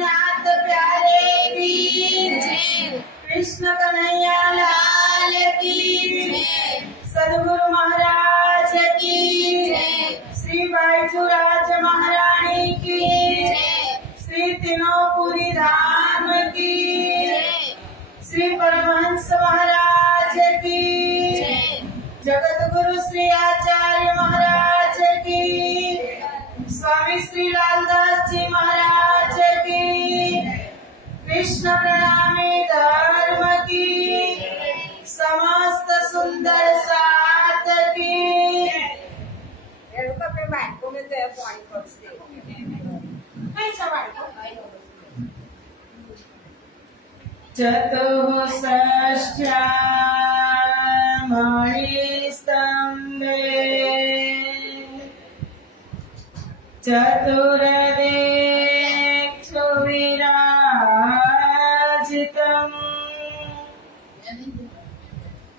नाथ प्यारे की जय। कृष्ण कन्हैया लाल की जय। सदगुरु महाराज की जय। श्री बाईचूराज महारानी की जय। श्री तीनोंपुरी धाम की जय। श्री परमहंस महाराज की जय। जगत गुरु श्री आचार्य महाराज की, स्वामी श्री लालदास जी महाराज की, कृष्ण प्रणामी धर्म की, समस्त सुंदर साथ की। चतुष्षष्ट्या मणिस्तम्भे चतुर्दिक्षु विराजितम्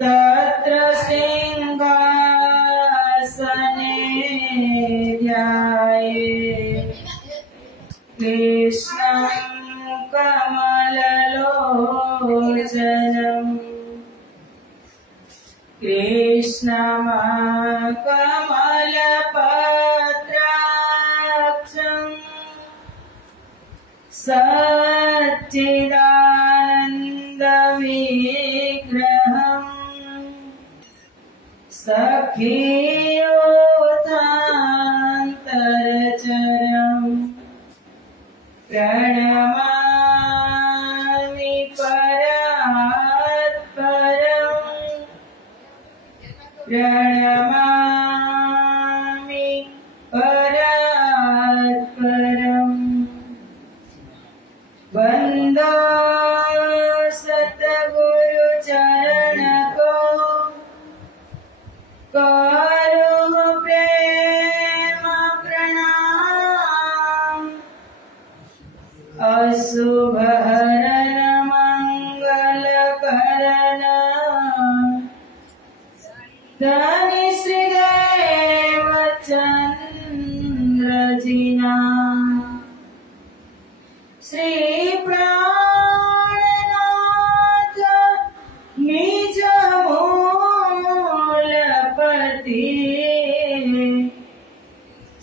तत्र सिंहासने ध्याये कृष्णं कमललोचनम् कृष्णमकमलपत्राक्षम् सच्चिदानन्दविग्रहम् सखीयोथान्तरचरम् प्रणमामि परात्परम् प्रणमामि परात्परम् वन्दो सद्गुरु चरण को करो प्रेम प्रणाम अशुभ हरण मंगल करण धनि श्रीदेव चंद्र जिना श्री प्राणनाथ निज मूलपति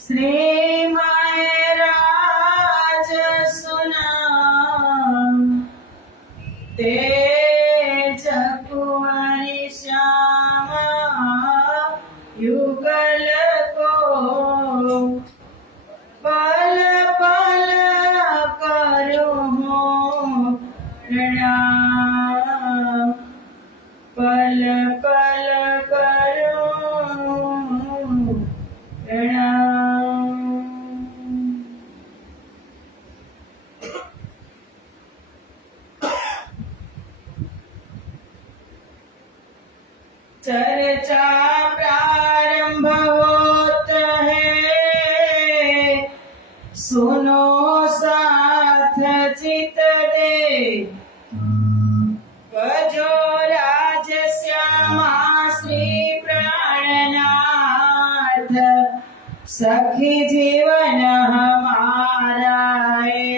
श्री महाराज सुना तेज कुंवरी श्यामा युगल को पल पल करो प्रणाम पल पल करो प्रणाम। चर्चा प्रारंभ होत है सुनो साथ चित दे भजो राज श्यामा श्री प्राणनाथ सखी जीवन हमारा है।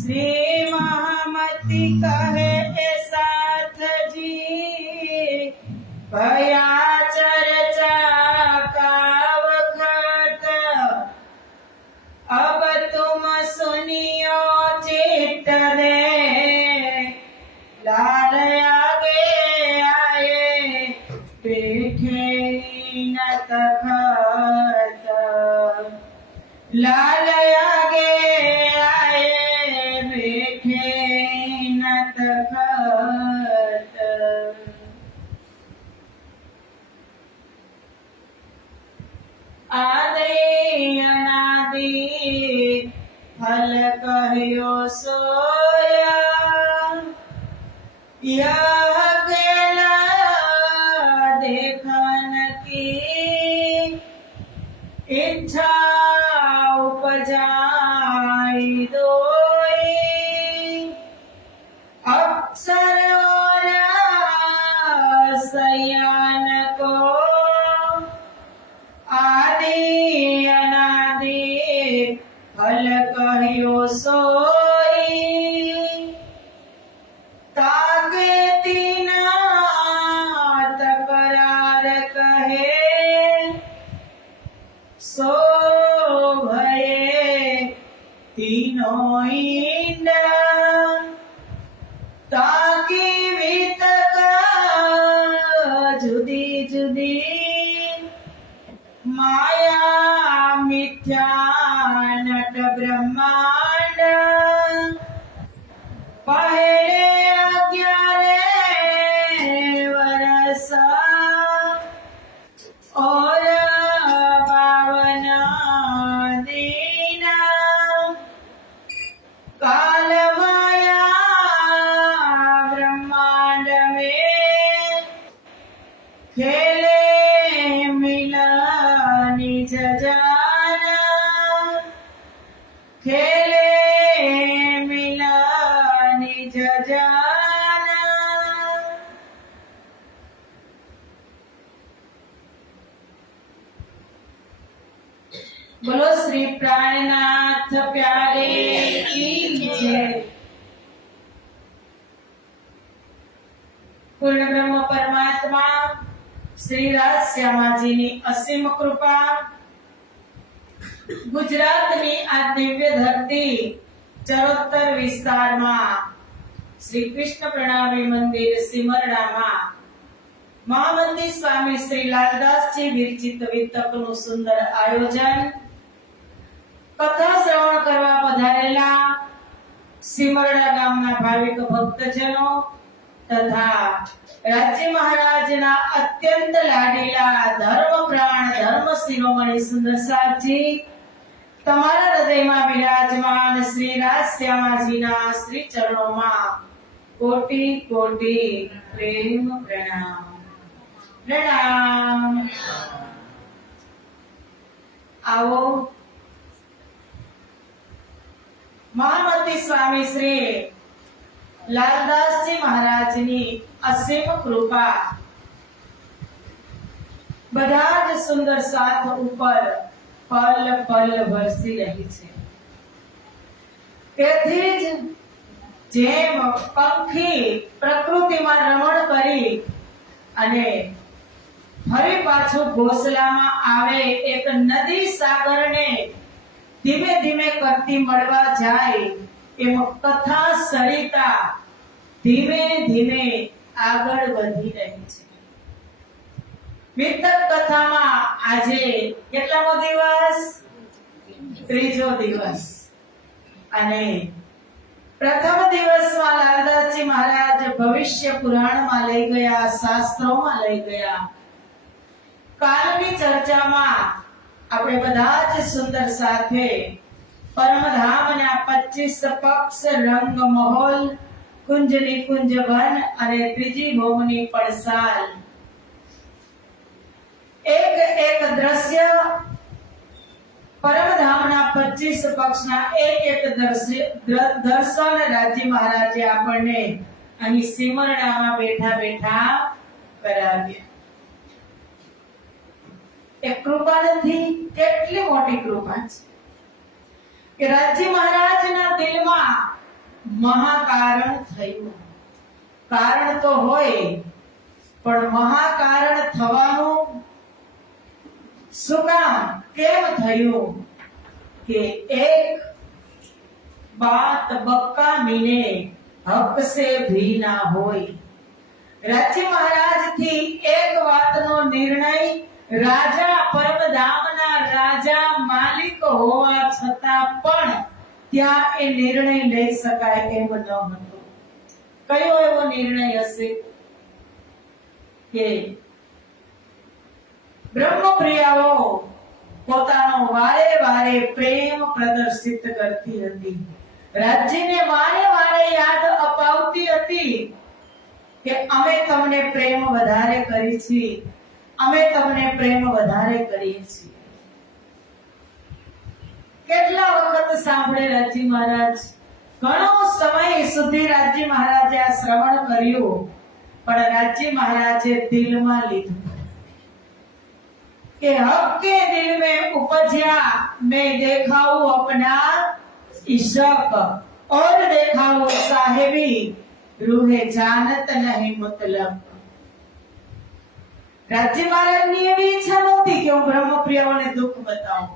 श्री महामती कहे साथ जी भया चर्चा का वखत अब तुम सुनियो चित्त दे लाल आगे आए बैठे न तखत लाल आगे आए बैठे न तखत आदि अनादि फल कहियो सोया यह केला देखन की इच्छा उपजाई दोई अक्षर और सयान को आदि अनादि फल કહ્યો સોઈ તાકે તીના તકરાર કહે સો ભયે તીનો ઈંડા તાકી વિતક જુદી જુદી માયા મિથ્યા નટ બ્રહ્માંડ પહેલે 11 વરસ ઓર 52 દિન કાલ માયા બ્રહ્માંડ में खेले मिला निज जाना खेले मिला निज जाना। बोलो श्री प्राणनाथ प्यारे की जय। पूर्ण ब्रह्म परमात्मा श्री શ્યામાજીની અસીમ કૃપા ગુજરાતની આ દિવ્ય ધરતી ચરોતર વિસ્તારમાં શ્રી કૃષ્ણ પ્રણામી મંદિર સિમરડામાં મહામંત્રી સ્વામી શ્રી લાલદાસજી વિરચિત વિતકનું સુંદર આયોજન કથા શ્રવણ કરવા પધારેલા સિમરડા ગામના ભાવિક ભક્તજનો તથા રાજ્ય મહારાજના અત્યંત લાડીલા ધર્મ પ્રાણ ધર્મ શિરોમણી સુંદર સાહેબજી તમારા હૃદયમાં વિરાજમાન શ્રી શ્યામાજીના શ્રી ચરણોમાં કોટી કોટી પ્રેમ પ્રણામ પ્રણામ। આવો મહામંત્રી સ્વામી શ્રી લાલદાસજી મહારાજની અસીમ કૃપા બધા જ સુંદર સાથ ઉપર પલ પલ વરસી રહી છે। તેથી જ જેમ પંખી પ્રકૃતિમાં રમણ કરી અને ફરી પાછું ઘોંસલામાં આવે એક નદી સાગરને ધીમે ધીમે કરતી મળવા જાય એમ કથા સરિતા ધીમે ધીમે આગળ વધી રહી છે। વિતક કથામાં આજે કેટલામો દિવસ? ત્રીજો દિવસ અને પ્રથમ દિવસમાં લાલદાસજી મહારાજ ભવિષ્ય પુરાણમાં લઈ ગયા, શાસ્ત્રોમાં લઈ ગયા। કાલની ચર્ચામાં આપણે બધા જ સુંદર સાથે પરમધામના 25 પક્ષ રંગ મહોલ કુંજની કુંજ વન અને ત્રીજી ભોમની પડસાલ એક એક દ્રશ્ય પરમધામના 25 પક્ષના એક એક દર્શન રાજ્ય મહારાજે આપણને અહીં સિમરડામાં બેઠા બેઠા કરાવ્યા। એક કૃપા નથી, કેટલી મોટી કૃપા છે કે રાજ્ય મહારાજના દિલમાં મહાકારણ થયું। કારણ તો હોય પણ મહાકારણ થવાનું શું કામ, કેમ થયું કે એક બાત બક્કા મીને હક સે ભી ના હોય। રાજ્ય મહારાજ થી એક વાતનો નિર્ણય રાજા પરમધામના રાજા માલિક હોવા છતાં પણ ત્યાં એ નિર્ણય લઈ શકાય એમ ન હતો। કયો એવો નિર્ણય હશે કે બ્રહ્મપ્રિયાઓ પોતાનો વારે વારે પ્રેમ પ્રદર્શિત કરતી હતી, રાજ્યને વારે વારે યાદ અપાવતી હતી કે અમે તમને પ્રેમ વધારે કરી છીએ, અમે તમને પ્રેમ વધારે કરીએ છીએ। કેટલા વખત સાંભળે રાજ્ય મહારાજ, ઘણો સમય સુધી રાજ્ય મહારાજે આ શ્રવણ કર્યું પણ રાજ્ય મહારાજે દિલમાં લીધું कि हक के दिल में उपजा मैं देखा हूं अपना इशक और देखाओ साहेबी रूहे जानत नहीं मतलब। राज्य महाराजની એવી ઈચ્છા નહોતી કે હું બ્રહ્મપ્રિયાઓને દુઃખ બતાવું,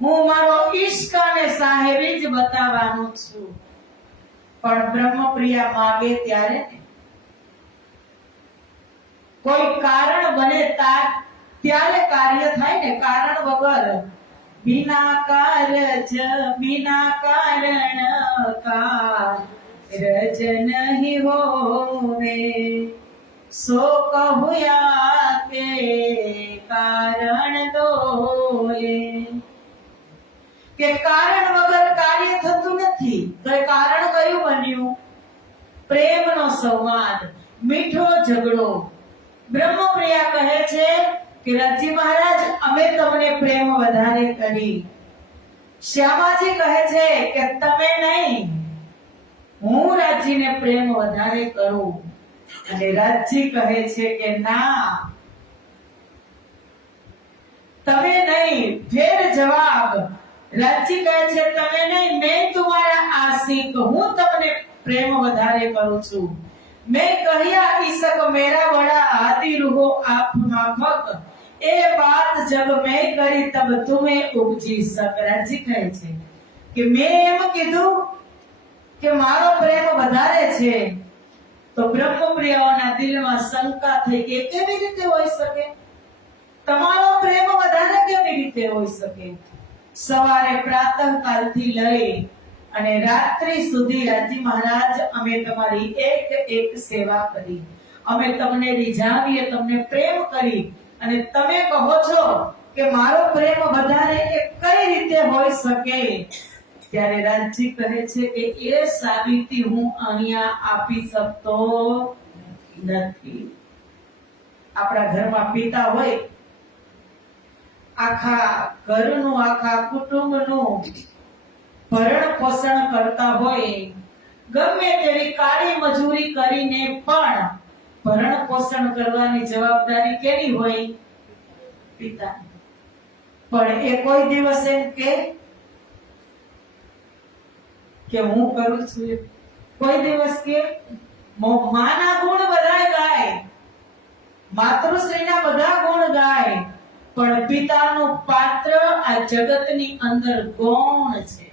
હું મારો ઈશ્ક અને સાહેબી જ બતાવવાનો છું। પણ બ્રહ્મપ્રિયા માગે ત્યારે કોઈ કારણ બને ત્યારે કાર્ય થાય ને, કારણ વગર बिना कारज बिना कारण कारज नहीं होवे, सो कहूया के कारण दोए। કે કારણ વગર કાર્ય થતું નથી, તો એ કારણ કયું બન્યું? પ્રેમનો સંવાદ, મીઠો ઝઘડો। બ્રહ્મપ્રિયા કહે છે કે રાજજી મહારાજ, અમે તમને પ્રેમ વધારે કરી। શ્યામાજી કહે છે કે તમે નહીં, હું રાજજીને પ્રેમ વધારે કરું। અને રાજજી કહે છે કે ના, તમે નહીં। ફેર જવાબ, રાજજી કહે છે તમે નહીં, मैं तुम्हारा आशिक, હું તમને પ્રેમ વધારે કરું છું। मैं कहिया ईसक मेरा बड़ा आदि रूहो आप माफक, એ વાત જબ મેં કરી તબ તુમે ઉપજી સક। રાજજી કહે છે કે મેં એમ કીધું કે મારો પ્રેમ વધારે છે, તો બ્રહ્મપ્રિયાઓના દિલમાં શંકા થઈ કે કેવી રીતે હોઈ શકે, તમારો પ્રેમ વધારે કેવી રીતે હોઈ શકે? સવારે પ્રાતઃકાલથી લઈ અને રાત્રિ સુધી રાજજી મહારાજ, અમે તમારી એક એક સેવા કરી, અમે તમને રીઝાવીએ, તમને પ્રેમ કરી, અને તમે કહો છો કે મારો પ્રેમ વધારે, એ કઈ રીતે હોઈ શકે? ત્યારે રાજજી કહે છે કે એ સાબિતી હું અહીંયા આપી શકતો નથી। આપણા ઘરમાં પિતા હોય, આખા ઘરનું આખા કુટુંબનું ભરણ પોષણ કરતા હોય, ગમે તેવી કાળી મજૂરી કરીને પણ ભરણ પોષણ કરવાની જવાબદારી કેની હોય? પિતાની। પણ એ કોઈ દિવસ એમ કે હું કરું છું? કોઈ દિવસ કે? માના ગુણ બધાય ગાય, માતૃશ્રીના બધા ગુણ ગાય, પણ પિતાનું પાત્ર આ જગતની અંદર ગૌણ છે,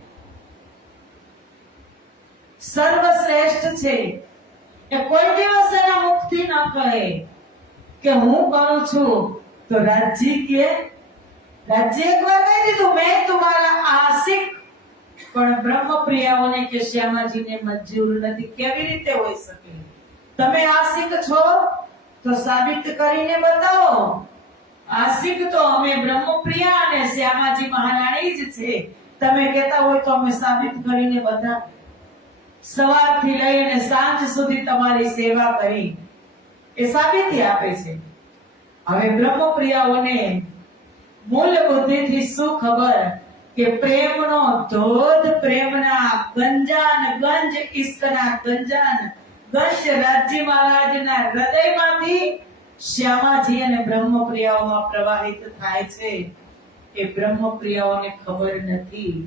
સર્વશ્રેષ્ઠ છે। એ કોઈ દિવસ એના મુખથી ન કહે કે હું કરું છું। તો રાજજી કે, રાજજી એકવાર કહી દીધું મેં તમારા આશિક, પણ બ્રહ્મપ્રિયાઓને કે શ્યામાજીને મંજૂર નથી। કેવી રીતે હોઈ શકે? તમે આશિક છો તો સાબિત કરીને બતાવો। આશિક તો અમે બ્રહ્મપ્રિયા અને શ્યામાજી મહારાણી જ છે, તમે કહેતા હોય તો અમે સાબિત કરીને બતાવો। સવારથી લઈને સાંજ સુધી તમારી સેવા કરી, એ સાબિતી આપે છે। હવે બ્રહ્મપ્રિયાઓને મૂળ બુદ્ધિથી શું ખબર કે પ્રેમનો ધોધ, પ્રેમના ગંજાન, ગંજ ઈશ્કના ગંજાન, ગંજ રાજજી મહારાજના હૃદયમાંથી શ્યામાજી અને બ્રહ્મપ્રિયાઓમાં પ્રવાહિત થાય છે, એ બ્રહ્મપ્રિયાઓને ખબર નથી।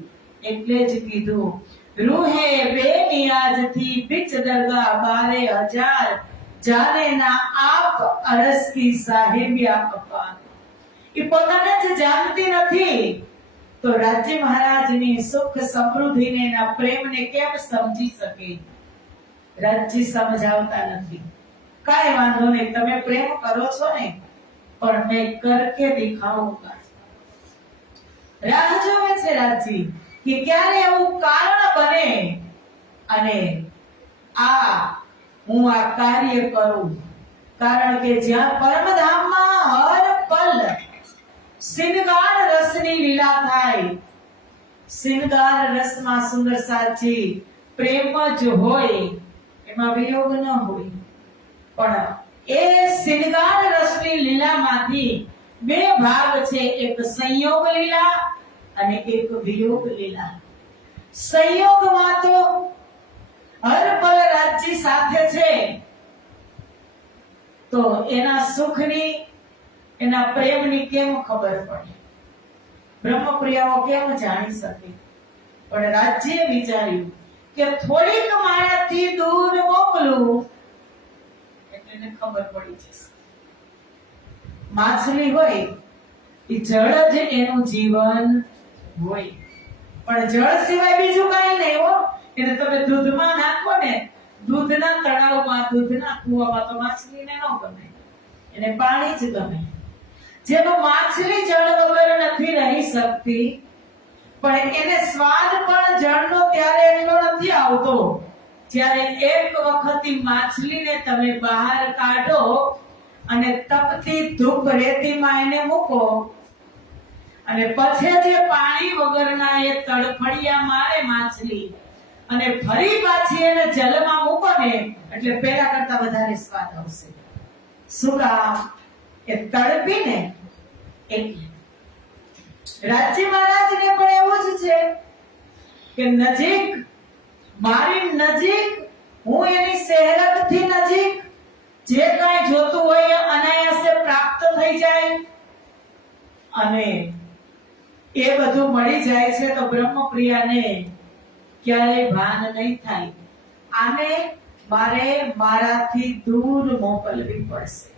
એટલે જ કીધું, रूहे बेनियाज थी बिच दरगाह 12,000, जाने ना आप अरस की साहिबिया अपार। એ પોતાને જ જાણતી નથી, તો રાજ્ય મહારાજની સુખ સમૃદ્ધિને ના પ્રેમને કેમ સમજી શકે? રાજ્ય સમજાવતા નથી। કાઈ વાંધો નહીં, તમે પ્રેમ કરો છો ને, પણ મેં કરકે દિખાऊंगा। રાહ જોવે છે રાજ્ય કે ક્યારે એવું કારણ બને અને હું આ કાર્ય કરું। કારણ કે જ્યાં પરમધામમાં હર પલ સિંગાર રસની લીલા થાય, સિંગાર રસમાં સુંદર સાચી પ્રેમ જ હોય, એમાં વિયોગ ન હોય। પણ એ સિંગાર રસની લીલામાંથી બે ભાગ છે, એક સંયોગ લીલા અને એક વિયોગ લીલા। સંયોગમાં તો હર પલ રાજ્ય સાથે છે, તો એના સુખની, એના પ્રેમની કેમ ખબર પડે? બ્રહ્મપ્રિયાઓ કેમ જાણી શકે? પણ રાજ્યે વિચાર્યું કે થોડીક મારાથી દૂર મોકલું એટલે એને ખબર પડી જશે. માછલી હોય એ જળ જ એનું જીવન હોય, પણ જળ સિવાય બીજું કાંઈ નહીં હો. એને તમે દૂધમાં નાખો ને, દૂધના તળાવમાં, દૂધના કૂવામાં, તો માછલીને ન ગમે, એને પાણી જ ગમે. જેનો માછલી જળ વગર નથી રહી શકતી, પણ એને સ્વાદ પણ જળનો ત્યારે એટલો નથી આવતો જ્યારે એક વખત માછલીને તમે બહાર કાઢો અને તપતી ધૂપ રેતીમાં એને મૂકો અને પછી જે પાણી વગરના એ તડફડિયા મારે માછલી અને ફરી પાછી એને જલમાં મૂકો ને એટલે પેલા કરતા વધારે સ્વાદ આવશે. શું કામ? એ તડપીને. એટલે રાજ્ય મહારાજને પણ એવું જ છે કે નજીક, મારી નજીક, હું એની શહેરથી નજીક, જે કાંઈ જોતું હોય એ અનાયાસે પ્રાપ્ત થઈ જાય અને એ બધું મળી જાય છે તો બ્રહ્મપ્રિયાને ક્યારેય ભાન નહીં થાય, આને મારે મારાથી દૂર મોકલવી પડશે.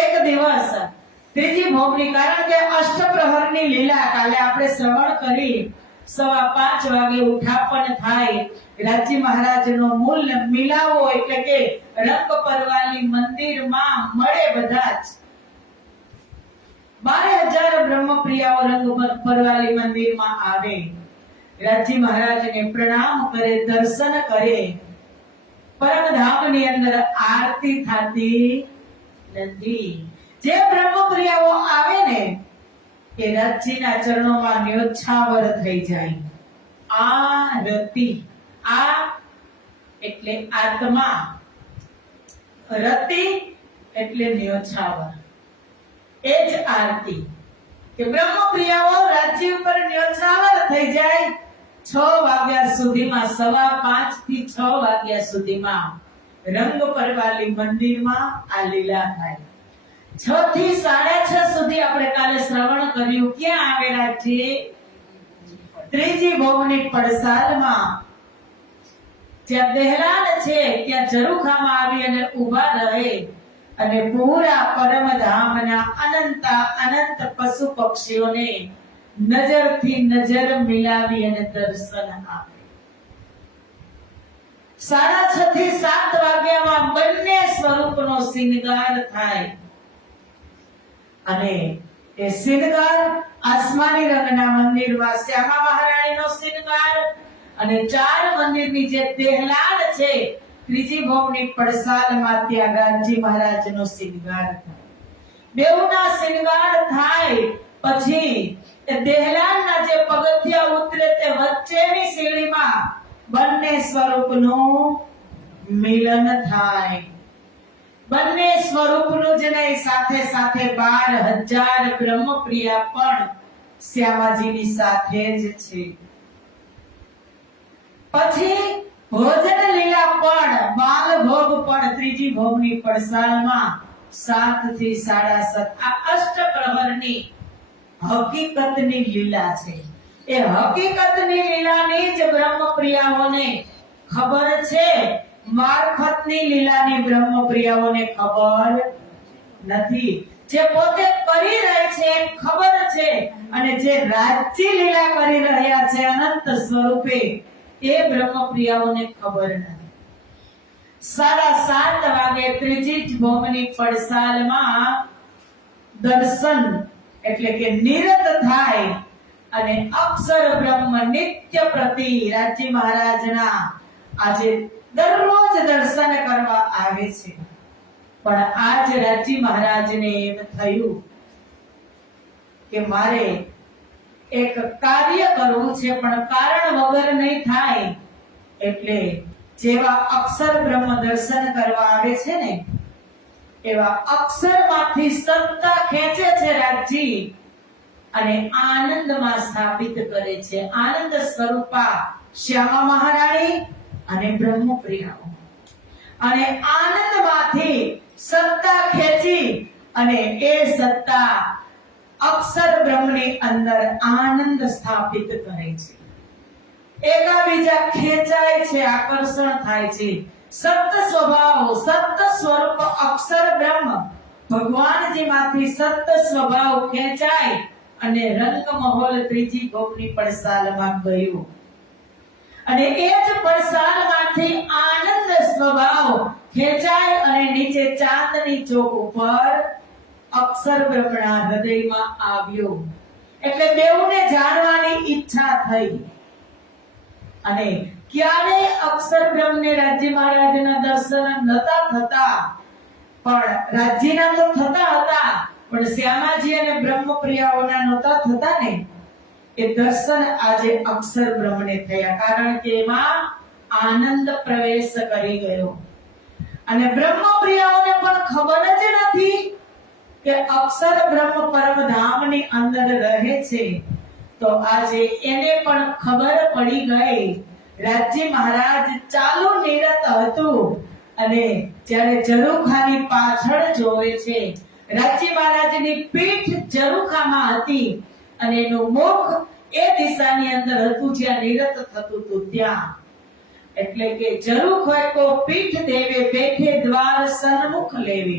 એક દિવસ ત્રીજી ભોગની, કારણ કે અષ્ટપ્રહરની લીલા કાલે આપણે શ્રવણ કરી, 5:15 વાગે ઉઠાપન થાય. રાજ્ય મહારાજનો મૂલ મિલાવો એટલે કે રંગ પરવાલી મંદિરમાં મળે બધા જ 12,000 બ્રહ્મપ્રિયાઓ રંગ પરવાલી મંદિરમાં આવે, રાજ્ય મહારાજને પ્રણામ કરે, દર્શન કરે. પરમધામની અંદર આરતી થતી નથી. જે બ્રહ્મપ્રિયાઓ આવે ને એ રાજ્યના ચરણોમાં ન્યોછાવર થઈ જાય. આરતી, આ એટલે આત્મા, રતિ એટલે ન્યોછાવર, એ જ આરતી. કે બ્રહ્મપ્રિયાઓ રાજ્ય ઉપર ન્યોછાવર થઈ જાય. 6 વાગ્યા સુધીમાં, 5:15 થી 6 વાગ્યા સુધીમાં રંગ પરવાલી મંદિરમાં આ લીલા થાય. 6 થી 6:30 સુધી આપણે કાલે શ્રવણ કર્યું. ક્યાં આવેલા છે? ત્રીજી ભોગની પડસાલમાં. જ્યાં દહેલાન છે ત્યાં ઝરૂખામાં આવી અને ઊભા રહે અને પૂરા પરમધામના અનંત પશુ પક્ષીઓને નજરથી નજર મિલાવી અને દર્શન આપે. 6:30 થી 7 વાગ્યામાં બંને સ્વરૂપનો શિંગાર થાય અને એ શિંગાર આસમાની રંગના મંદિરમાં શ્યામા મહારાણીનો શિંગાર અને 4 મંદિરની જે દહેલાન છે ત્રીજી ભોગની પડસાલમાં ત્યાં ગાંધી મહારાજનો શિંગાર થાય. બેઉના શિંગાર થાય પછી એ દહેલાનના જે પગથિયા ઉતરે તે વચ્ચેની સીડીમાં બંને સ્વરૂપનું મિલન થાય. બંને સ્વરૂપનું જ નહીં, સાથે સાથે 12,000 બ્રહ્મપ્રિયા પણ શ્યામાજીની સાથે જ છે. પછી ભોજન લીલા પણ, બાલ ભોગ પણ ત્રીજી ભોગની પડસાલમાં 7 થી 7:30. આ અષ્ટપ્રહરની હકીકતની લીલા છે. એ હકીકતની લીલાની જ બ્રહ્મપ્રિયાઓને ખબર છે, મારફતની લીલાની બ્રહ્મપ્રિયાઓને ખબર નથી. જે પોતે કરી રહી છે ખબર છે અને જે રાજ્ય લીલા કરી રહ્યા છે અનંત સ્વરૂપે એ બ્રહ્મપ્રિયાઓને ખબર નથી. 7:30 વાગે ત્રીજી જ ભોગની પડસાલમાં દર્શન એટલે કે નિરત થાય અને અક્ષર બ્રહ્મ નિત્ય પ્રતિ રાજ્ય મહારાજના આજે દરરોજ દર્શન કરવા આવે છે. પણ આજ રાજ્ય મહારાજને એમ થયું કે મારે એક કાર્ય કરવું છે પણ કારણ વગર નહીં થાય. એટલે જેવા અક્ષર બ્રહ્મ દર્શન કરવા આવે છે ને એવા અક્ષરમાંથી સત્તા ખેંચે છે રાજ્ય અને આનંદમાં સ્થાપિત કરે છે. આનંદ સ્વરૂપા શ્યામા મહારાણી અને બ્રહ્મપ્રિયાઓ અને આનંદમાંથી સત્તા ખેંચી અને એ સત્તા અક્ષર બ્રહ્મની અંદર આનંદ સ્થાપિત કરે છે, એકાબીજા ખેંચાય છે, આકર્ષણ થાય છે. સત સ્વભાવ, સત સ્વરૂપ અક્ષર બ્રહ્મ ભગવાનજી માંથી સત સ્વભાવ ખેંચાય અને રંગ મહોલ ત્રીજી ગોપની પડસાલમાં ગયું. અને એ જ પડસાલમાંથી આનંદ સ્વભાવ ખેંચાય અને નીચે ચાંદની ચોક ઉપર અક્ષર બ્રહ્મના હૃદયમાં આવ્યો. એટલે બેઉને જાણવાની ઈચ્છા થઈ. અને ક્યારે અક્ષર બ્રહ્મને રાજ્ય મહારાજના દર્શન નતા થતા, પણ રાજ્યના તો થતા હતા, પણ શ્યામાજી અને બ્રહ્મપ્રિયાઓના નતા થતા ને. એ દર્શન આજે અક્ષર બ્રહ્મને થયા, કારણ કે એમાં આનંદ પ્રવેશ કરી ગયો. અને બ્રહ્મપ્રિયાઓને પણ ખબર જ નથી કે અક્ષર બ્રહ્મ પરમધામની અંદર રહે છે. તો આજે એને પણ ખબર પડી ગઈ. રાજ્ય મહારાજ ચાલુ નિરત હતું અને જ્યારે ઝરૂખાની પાછળ જોવે છે, રાજ્ય મહારાજની પીઠ ઝરૂખામાં હતી અને એનું મુખ એ દિશાની અંદર હતું જ્યાં નિરત થતું હતું ત્યાં. એટલે કે ઝરૂખ હોય તો પીઠ દેવે, બેઠે દ્વાર સન્મુખ લેવે.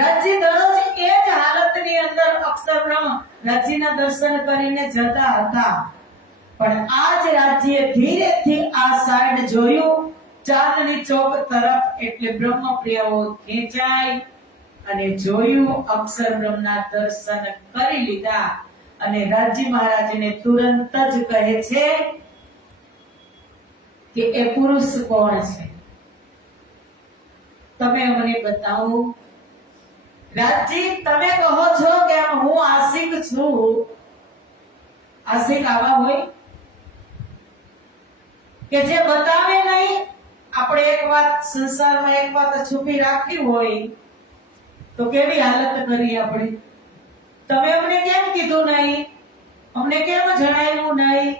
રાજ્ય દરરોજ એ જ હાલતની અંદર અક્ષર બ્રહ્મ રાજ્યના દર્શન કરીને જતા હતા. પણ આજ રાજ્ય ધીરેથી આ સાઈડ જોયું, ચાંદની ચોક તરફ. એટલે બ્રહ્મપ્રિયાઓ ખેંચાય અને જોયું, અક્ષર બ્રહ્મના દર્શન કરી લીધા. અને રાજ્ય મહારાજને તુરંત જ કહે છે કે એ પુરુષ કોણ છે, તમે મને બતાવો. રાજજી, તમે કહો છો કે હું આશિક છું. આશિક આવા હોય કે જે બતાવે નહીં. આપણે એક વાત સંસારમાં એક વાત છુપી રાખી હોય તો કેવી હાલત કરી આપણે. તમે અમને કેમ કીધું નહીં, અમને કેમ જણાવ્યું નહીં.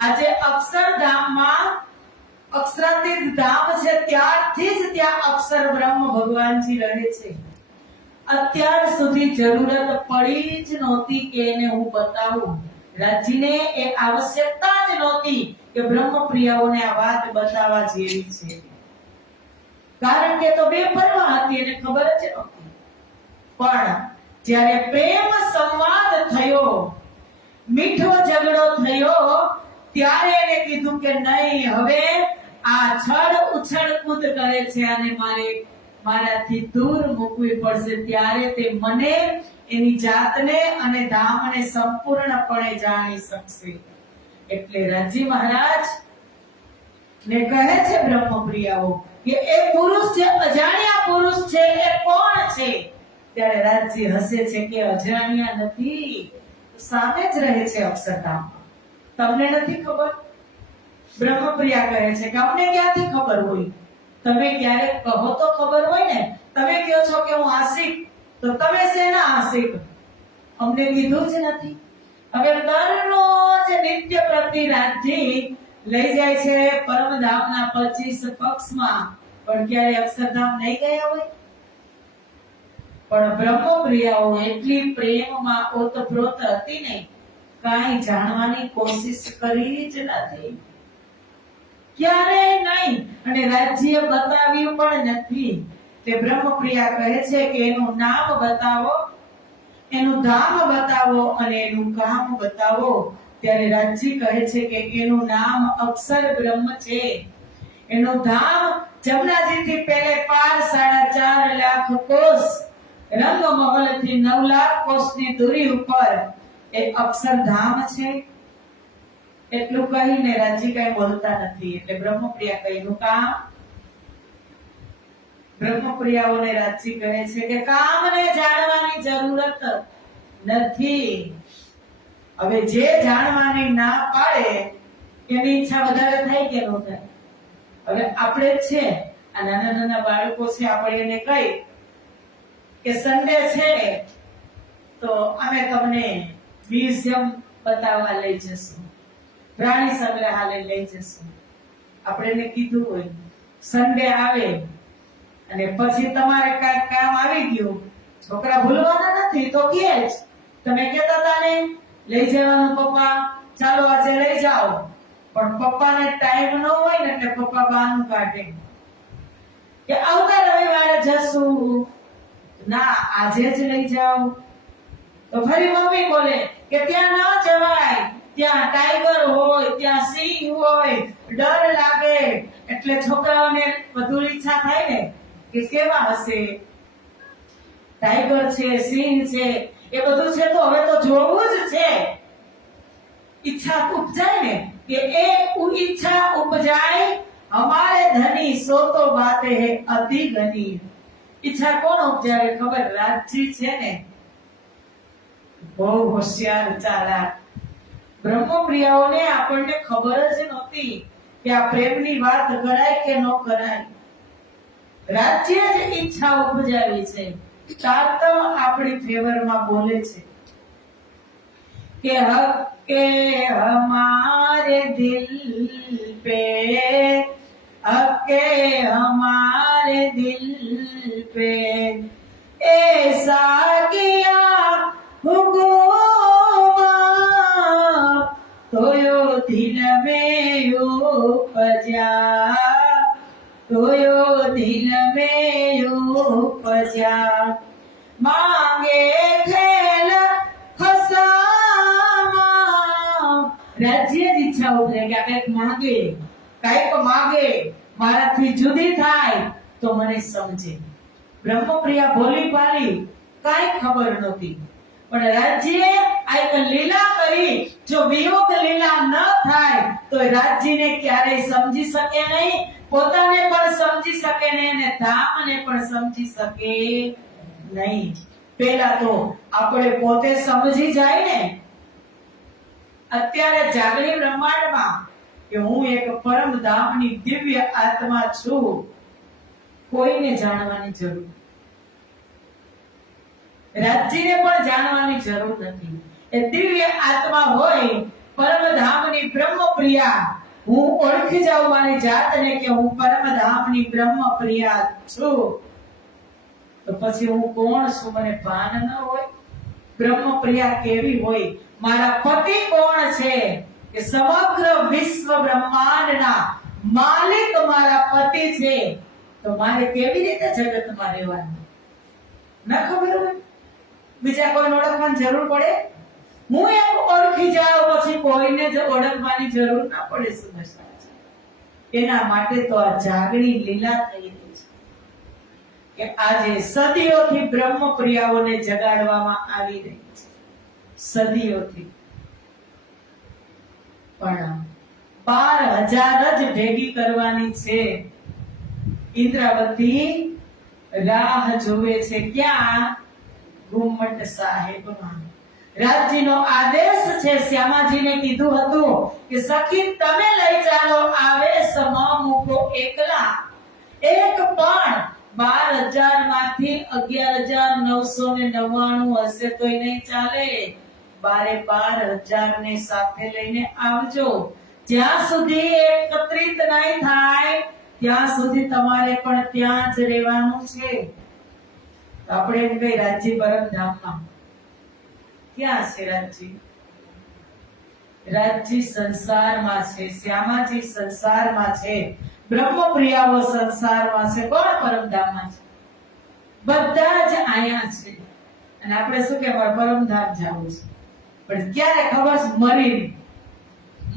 આજે અક્ષરધામમાં અક્ષરાતીત ધામ છે, ત્યારથી જ ત્યાં અક્ષર બ્રહ્મ ભગવાનજી રહે છે. અત્યાર સુધી જરૂરત પડી જ નહોતી કે એને હું બતાવું. રાજ્યને એ આવશ્યકતા જ નહોતી કે બ્રહ્મપ્રિયાઓને આ વાત બતાવવા જેવી છે, કારણ કે તો બેપરવા હતી, એને ખબર જ નહોતી. પણ જ્યારે પ્રેમ સંવાદ થયો, મીઠો ઝઘડો થયો, ત્યારે એને કીધું કે નહીં, હવે આ છળ ઉછળ કૂદ કરે છે અને મારાથી દૂર મૂકવી પડશે. ત્યારે તે મને, એની જાતને અને ધામને સંપૂર્ણપણે જાણી શકશે. એટલે રાજ્ય મહારાજ ને કહે છે બ્રહ્મપ્રિયાઓ કે એ પુરુષ છે, અજાણ્યા પુરુષ છે, એ કોણ છે. ત્યારે રાજ્ય હસે છે કે અજાણ્યા નથી, સામે જ રહે છે અક્ષરધામમાં. તમને નથી ખબર? બ્રહ્મપ્રિયા કહે છે કે અમને ક્યાંથી ખબર હોય? તમે ક્યારેક કહો તો ખબર હોય ને. તમે કહો છો કે હું આશિક, તો તમે શેના આશિક? અમને કીધું જ નથી. હવે દરરોજ નિત્ય પ્રતિ રાજ્ય લઈ જાય છે પરમધામના 25 પક્ષમાં, પણ ક્યારે અક્ષરધામ નહીં ગયા હોય. પણ બ્રહ્મપ્રિયાઓ એટલી પ્રેમમાં ઓતપ્રોત હતી ને, કાંઈ જાણવાની કોશિશ કરી જ નથી, ક્યારેય નહીં. અને રાજ્ય બતાવ્યું પણ નથી. તે બ્રહ્મપ્રિયા કહે છે કે એનું નામ બતાવો, એનું ધામ બતાવો અને એનું કામ બતાવો. ત્યારે રાજ્ય કહે છે કે એનું નામ અક્ષર બ્રહ્મ છે, એનું ધામ જમનાજીથી પહેલે પાર 4.5 લાખ કોષ, રંગમહલ થી 9 લાખ કોષની દૂરી ઉપર એ અક્ષરધામ છે. એટલું કહીને રાજ્ય કઈ બોલતા નથી. એટલે બ્રહ્મપ્રિયા કહીનું કામ. બ્રહ્મપ્રિયાઓને રાજ્ય કહે છે કે કામને જાણવાની જરૂરત નથી. હવે જે જાણવાની ના પાડે એની ઈચ્છા વધારે થાય કે ન થાય? હવે આપણે જ છે, આ નાના નાના બાળકો છે, આપણે એને કહી કે સન્ડે છે તો અમે તમને મ્યુઝિયમ બતાવવા લઈ જશું, પ્રાણી સંગ્રહાલય લઈ જશું. આપણે એને કીધું હોય સન્ડે આવે અને પછી તમારે કાંઈક કામ આવી ગયું, છોકરા ભૂલવાના નથી તો કે જ તમે કહેતા હતા ને લઈ જવાનું પપ્પા, ચાલો આજે લઈ જાઓ, પણ પપ્પાને ટાઈમ ન હોય ને એટલે પપ્પા બહાનું કાઢે કે આવતા રવિવારે જશું, ના આજે જ લઈ જાઓ. તો ફરી મમ્મી બોલે કે ત્યાં ન જવાય, ત્યાં ટાઈગર હોય, ત્યાં સિંહ હોય, ડર લાગે. એટલે છોકરાઓને વધુ ઈચ્છા થાય ને કે કેવા હશે, ટાઈગર છે, સિંહ છે, એ બધું છે તો હવે તો જોવું જ છે. ઈચ્છા ઉપજાય ને કે એ ઈચ્છા ઉપજાય हमारे धनी सो तो बातें है अति घनी. ઈચ્છા કોણ ઉપજાવે ખબર? રાજજી છે ને, બહુ હોશિયાર ચાલાક. બ્રહ્મપ્રિયાઓને આપણને ખબર જ નહોતી કે આ પ્રેમની વાત કરાય કે ન કરાય. રાજ્ય જ ઈચ્છા ઉપજાવી છે, તારતમ આપણી ફેવરમાં બોલે છે કે હક के हमारे दिल पे, हके हमारे दिल पे ऐसा किया हुकुम तो यो दिल में उपजा, तो यो दिल में उपजा. मांगे खेल खसा રાજ્ય જ ઈચ્છા ઉપજે કે આ કંઈક માગે, મારાથી જુદી થાય તો મને સમજે. બ્રહ્મપ્રિયા ભોલી પાલી, કાંઈ ખબર નહોતી, પણ રાજ્યે આ એક લીલા કરી. જો વિયોગ લીલા ન થાય તો રાજ્યને ક્યારેય સમજી શકે નહીં, પોતાને પણ સમજી શકે નહીં અને ધામને પણ સમજી શકે નહીં. પેલા તો આપણે પોતે સમજી જાય ને. અત્યારે જાગણી બ્રહ્માંડમાં કે હું એક પરમ ધામની દિવ્ય આત્મા છું, કોઈને જાણવાની જરૂર, રાજ્યને પણ જાણવાની જરૂર નથી. એ દિવ્ય આત્મા હોય, પરમ ધામની બ્રહ્મપ્રિયા, હું ઓળખી જાઉં મારી જાતને કે હું પરમ ધામની બ્રહ્મપ્રિયા છું, તો પછી હું કોણ છું મને ભાન ન હોય. બ્રહ્મપ્રિયા કેવી હોય, મારા પતિ કોણ છે કે સમગ્ર વિશ્વ બ્રહ્માંડના માલિક મારા પતિ છે, તો મારે કેવી રીતે જગતમાં રહેવાનું? ન ખબર હોય, બીજા કોઈને ઓળખવાની જરૂર પડે? હું એમ ઓળખી જાઉં પછી કોઈને જ ઓળખવાની જરૂર ના પડે. સમજતા છે એના માટે તો આ જાગણી લીલા થઈ રહી છે કે આજે સદીઓથી બ્રહ્મપ્રિયાઓને જગાડવામાં આવી રહી છે, સદીઓથી. પણ 12,000 જ ભેગી કરવાની છે. ઇન્દ્રાવતી રાહ જોવે છે ક્યાં? ગુમ્મટ સાહેબમાં. રાજજીનો આદેશ છે. શ્યામાજીને કીધું હતું કે સખી તમે લઈ ચાલો, આવે સમા મૂકો એકલા. એક પણ 12,000 માંથી 11,999 હશે તોય નહીં ચાલે. 12,000 ને સાથે લઈને આવજો. જ્યાં સુધી એકત્રિત નહીં થાય ત્યાં સુધી તમારે પણ ત્યાં જ રહેવાનું છે. આપણે એમ કઈ રાજ્ય પરમધામમાં ક્યાં છે? રાજ્ય સંસારમાં છે, શ્યામાજી સંસારમાં છે, બ્રહ્મપ્રિયાઓ સંસારમાં છે. કોણ પરમધામમાં છે? બધા જ આયા છે. અને આપણે શું કે પરમધામ જવું છે, પણ ક્યારે ખબર છે?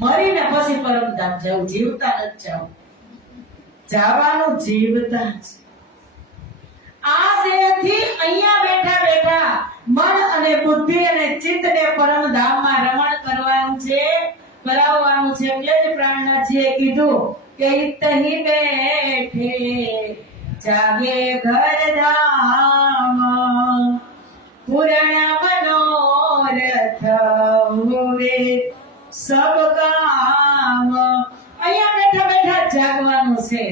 મરીને પછી પરમધામ જવું, જીવતા નથી જવું. જવાનું જીવતા છે. આ દેહથી અહીંયા બેઠા બેઠા મન અને બુદ્ધિ અને ચિત્તને પરમધામમાં રમણ કરવાનું છે, કરાવવાનું છે. એટલે જ પ્રાણનાથજીએ કીધું કે ઇતહી બેઠે જાગે ઘર ધામ, પૂર્ણ મનોરથ હોવે સબ કામ. અહીંયા બેઠા બેઠા જાગવાનું છે,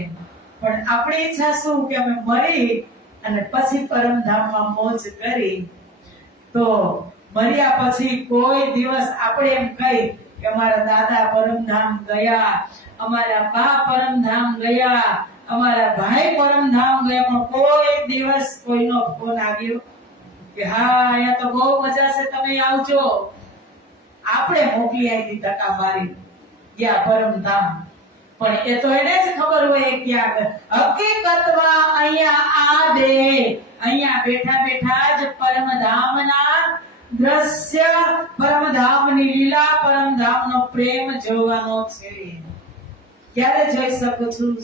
પણ આપણી ઈચ્છા શું કે અમે મરી અને પછી પરમધામમાં મોજ કરી. તો મર્યા પછી કોઈ દિવસ આપણે એમ કહી કે અમારા દાદા પરમધામ ગયા, અમારા બા પરમધામ ગયા, અમારા ભાઈ પરમધામ ગયા, પણ કોઈ દિવસ કોઈનો ફોન આવ્યો કે હા અહીંયા તો બહુ મજા છે, તમે આવજો. આપણે મોકલી આવી ધક્કા મારી ગયા પરમધામ, પણ એ તો એને જ ખબર હોય ક્યાં હકીકતમાં અહીંયા આ દે, અહીંયા બેઠા બેઠા જ પરમધામના દ્રશ્ય, પરમધામની લીલા, પરમધામનો પ્રેમ જોવાનો છે. ક્યારે જોઈ શકું છું?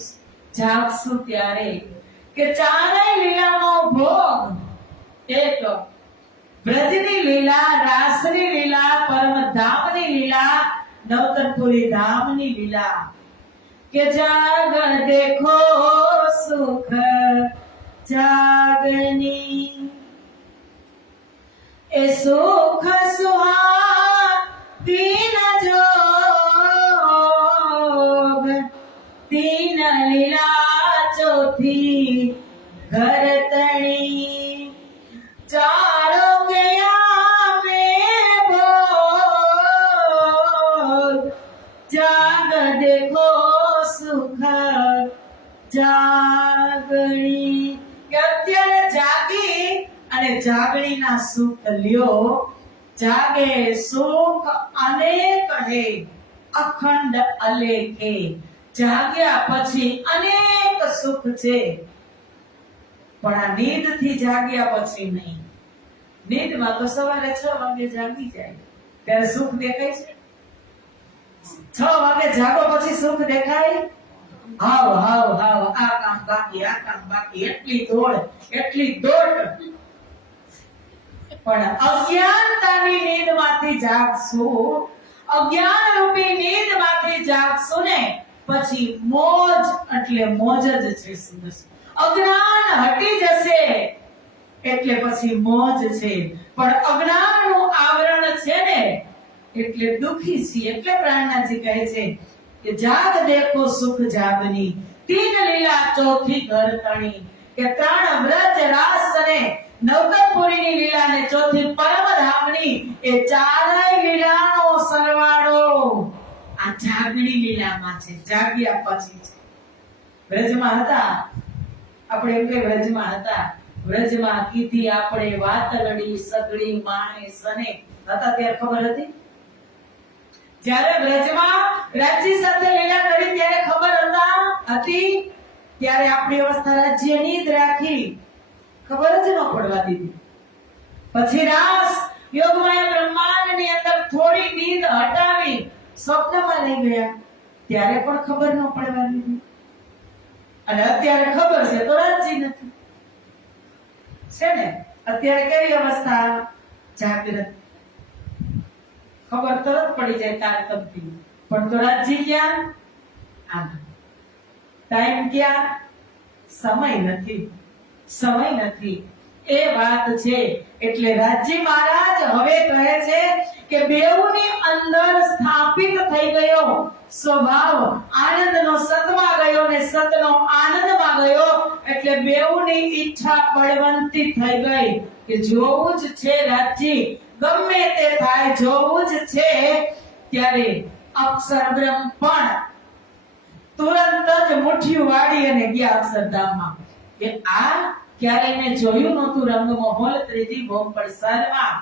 જાગશું ત્યારે કે ચારેય લીલાનો ભોગ, એક બ્રજની લીલા, રાસની લીલા, પરમધામની લીલા, નવતનપુરી ધામની લીલા, કે જાગણ દેખો સુખ જાગની, એ સુખ સુહાગીન જોગ, તીન લીલા ચોથી ઘર તણી, ચારો ગયા મેં ભોગ, જાગ દેખો સુખ જાગણી. કે અત્યારે જાગી અને જાગણીના સુખ લ્યો. જાગે સુખ અનેક હે, અખંડ અલેખે. જાગ્યા પછી અનેક સુખ છે, પણ આ નીંદ થી જાગ્યા પછી નહીં. નીંદમાં તો સવારે 6 વાગે જાગી જાય ત્યારે સુખ દેખાય છે? 6 વાગે જાગો પછી સુખ દેખાય? હાવ હાવ હાવ, આ કામ બાકી, આ કામ બાકી, એટલી દોડ. પણ અજ્ઞાનતાની નીંદમાંથી જાગશું, અજ્ઞાન રૂપી નીંદમાંથી જાગશું ને પછી મોજ એટલે મોજ જ છે. અજ્ઞાન હટી જશે એટલે પછી મોજ છે, પણ અજ્ઞાનનું આવરણ છે ને એટલે દુખી છે. એટલે પ્રાણનાથજી કહે છે કે જાગ દેખો સુખ જાગની, તીન લીલા ચોથી ઘર તણી. કે 3 વ્રજ, રાસ અને નવતનપુરીની લીલા ને ચોથી પરમધામની, એ ચારેય લીલાનો સરવાળો આ જાગણી લીલામાં છે, જાગ્યા પછી છે. વ્રજમાં હતા આપણે, એમ કે વ્રજમાં હતા, વ્રજમાં કીધી આપણે વાતલડી સગડી માણેસ અને હતા ત્યારે ખબર હતી? જ્યારે વ્રજમાં રાજ્ય સાથે લીલા કરી ત્યારે ખબર હતી? ત્યારે આપણી અવસ્થા રાજ્યની જ રાખી, ખબર જ ન પડવા દીધી. પછી રાસ યોગમાં બ્રહ્માંડની અંદર થોડી નીંદ હટાવી સ્વપ્નમાં લઈ ગયા, ત્યારે પણ ખબર ન પડવા દીધી. અને અત્યારે ખબર છે તો રાજી નથી છે ને? અત્યારે કેવી અવસ્થા? જાગૃત, ખબર તરત પડી જાય તારકમથી, પણ તો રાજી ક્યાં? આમ ટાઈમ ક્યાં? સમય નથી. એ વાત છે. એટલે રાજી મહારાજ હવે કહે છે કે બેઉની અંદર સ્થાપિત થઈ ગયો સ્વભાવ આનંદનો, સતમાં ગયો ને સતનો આનંદમાં ગયો. એટલે બેઉની ઈચ્છા બળવંતી થઈ ગઈ કે જોવું જ છે રાજી, ગમે તે થાય જોવું જ છે. ત્યારે અક્ષરબ્રહ્મ પણ તુરંત જ મુઠ્ઠી વાળી અને ગયા અક્ષરધામમાં. કે આ ક્યારે મેં જોયું નહોતું રંગમહોલ ત્રીજી ભોગ પડસારમાં.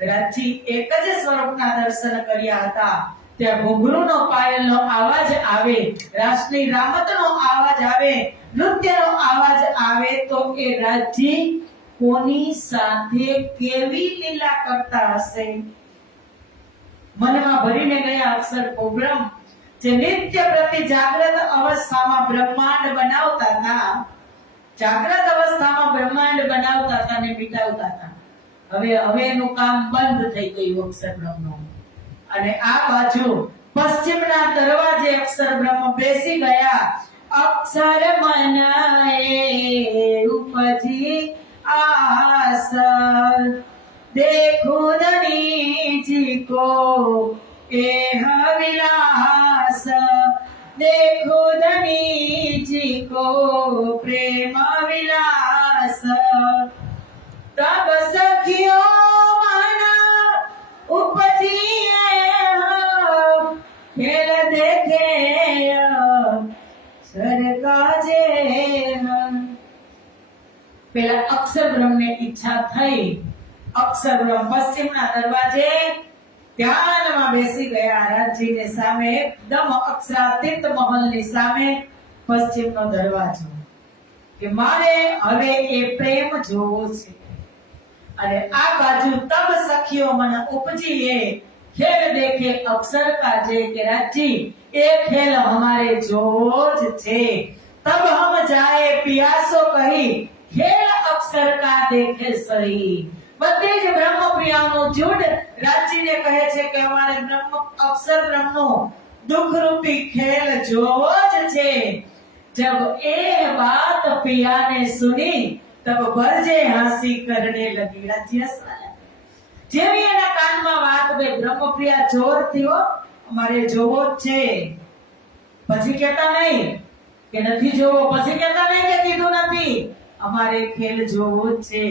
રાજી એક જ સ્વરૂપના દર્શન કર્યા હતા. ત્યાં ઘુંઘરૂનો પાયલનો અવાજ આવે, રાસની રામતનો અવાજ આવે, નૃત્યનો અવાજ આવે તો એ રાજી કોની સાથે કેવી લીલા કરતા હશે? મનમાં ભરીને ગયા અક્ષર બ્રહ્મ, જે નિત્ય પ્રતિ જાગ્રત અવસ્થામાં બ્રહ્માંડ બનાવતા હતા, જાગ્રત અવસ્થામાં બ્રહ્માંડ બનાવતા હતા ને મિટાવતા હતા. હવે એનું કામ બંધ થઈ ગયું અક્ષર બ્રહ્મનું. અને આ બાજુ પશ્ચિમના દરવાજે અક્ષર બ્રહ્મ બેસી ગયા. અક્ષર મનાએ ઉપજી આસ, देखो धनी जी को एह विलास, देखो धनी जी को प्रेम विलास. तब सखियो मना उपजी खेल देखे सरकाजे. પેલા અક્ષર બ્રહ્મને ઈચ્છા થઈ અક્ષરબ્રહ્મ પશ્ચિમના દરવાજે ધ્યાનમાં બેસી ગયા. રાજજીને સામે એકદમ અક્ષરાતીત મહલની સામે પશ્ચિમનો દરવાજો, કે મારે હવે એ પ્રેમ જોવો છે. અને આ બાજુ તબ સખીઓ મન ઉપજીએ ખેલ દેખે અક્ષર કાજે, કે રાજજી એ ખેલ હમારે જોવો જ છે. તબ હમ જાએ પિયાસો કહી ખેલ અક્ષર કા દેખે સહી. બધી જ બ્રહ્મ પ્રિયાનો જૂડ રાજજીને કહે છે કે અમારે અક્ષર બ્રહ્મનો દુઃખ રૂપી ખેલ જોવો જ છે. जब ये बात पिया ने सुनी तब बरजे हंसी करने लगी. राज्य हंसने जेवी एना काનમાં વાત બે બ્રહ્મપ્રિયા જોર થયો અમારે જોવો છે. પછી કહેતા નહીં કે નથી જોવો, પછી કહેતા નહીં કે કીધું નથી, અમારે ખેલ જોવો છે.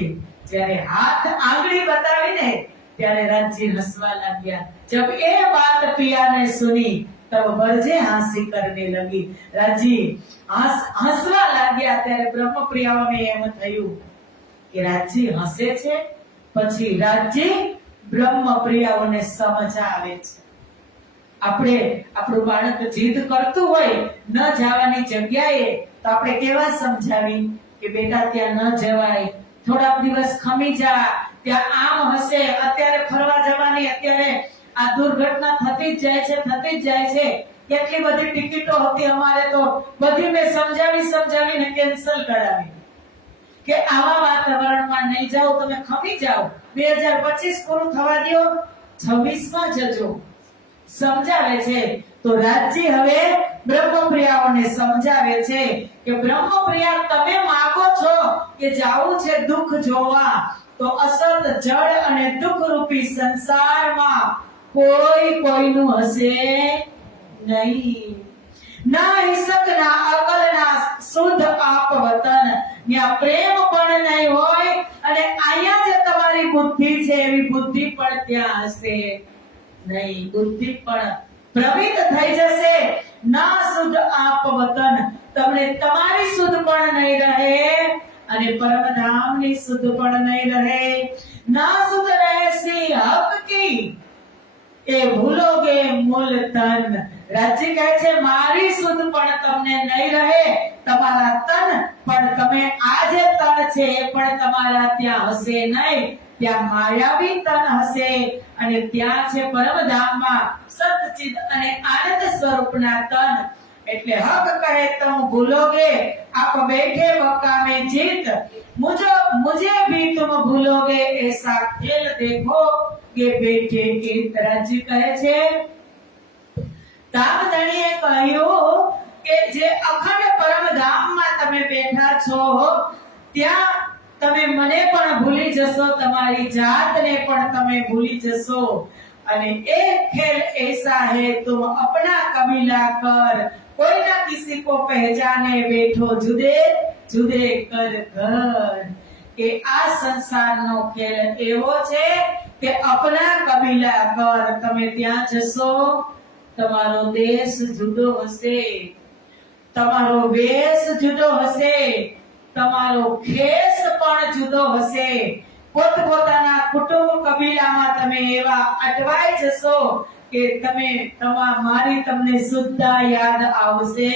જ્યારે હાથ આંગળી બતાવીને ત્યારે રાજજી હસવા લાગ્યા. जब ये बात पिया ने सुनी तब बरजे हंसी करने लगी. રાજજી હસવા લાગ્યા. ત્યારે બ્રહ્મપ્રિયાઓને એમ થયું કે રાજજી હસે છે. પછી રાજજી બ્રહ્મપ્રિયાઓને સમજાવે છે. આપણે આપણું બાળક જીદ કરતું હોય ન જવાની જગ્યાએ તો આપણે કેવા સમજાવી કે બેટા ત્યાં ન જવાય, થોડાક દિવસ ખમી જા, ત્યાં આમ હશે, અત્યારે ફરવા જવાની, અત્યારે આ દુર્ઘટના થતી જ જાય છે. કેટલી બધી ટિકિટો હતી અમારે તો બધી મેં સમજાવીને કેન્સલ કરાવી કે આવા વાતાવરણમાં નહીં જાઓ, તમે ખમી જાઓ. 2025 પૂરું થવા દો, 26 માં જજો. સમજાવે છે. તો રાજજી હવે બ્રહ્મપ્રિયાઓને સમજાવે છે કે બ્રહ્મપ્રિયા તમે માંગો છો કે જાવું છે દુઃખ જોવા, તો અસત જળ અને દુઃખ રૂપી સંસારમાં કોઈ કોઈનું હશે નહીં. ના હિસક ના અકલ ના શુદ્ધ આપ વતન, ત્યાં પ્રેમ પણ નહીં હોય અને અહીંયા જે તમારી બુદ્ધિ છે એવી બુદ્ધિ પણ ત્યાં હશે નહીં. બુદ્ધિ પણ ભ્રમિત થઈ જશે. ના શુદ્ધ આપ વતન, તમને તમારી શુદ્ધ પણ નહીં રહે અને પરમધામની શુદ્ધ પણ નહીં રહે. ના શુદ્ધ રહેસી હક કી એ ભૂલોગે મૂલ તન. રાજજી કહે છે મારી શુદ્ધ પણ તમને નહીં રહે, તમારા તન પણ, તમે આ જે તન છે એ પણ તમારા ત્યાં હશે નહીં. ત્યાં માયાવી તન હશે અને ત્યાં છે પરમધામમાં સતચિત અને આનંદ સ્વરૂપના તન. એટલે હક કહે तुम भूलोगे आप बैठे मकामे जीत, मुझे भी तुम भूलोगे ऐसा खेल देखो કે બેઠે એક. રાજજી કહે છે તામધણીએ કહ્યું કે જે અખંડ પરમધામમાં તમે બેઠા છો ત્યાં તમે મને પણ ભૂલી જશો, તમારી જાતને પણ તમે ભૂલી જશો. અને એક ખેલ ऐसा है तुम अपना कबीला कर, कोई ना किसी को पहचाने बैठो जुदे जुदे कर घर. કે આ સંસારનો ખેલ એવો છે કે અપના કબીલા કર, તમે ત્યાં જશો, તમારો દેશ જુદો હશે, તમારો વેશ જુદો હશે, તમારો ખેસ પણ જુદો હશે. પોતપોતાના કુટુંબ કબીલામાં તમે એવા અટવાઈ જશો કે મારી તમને શુદ્ધતા યાદ આવશે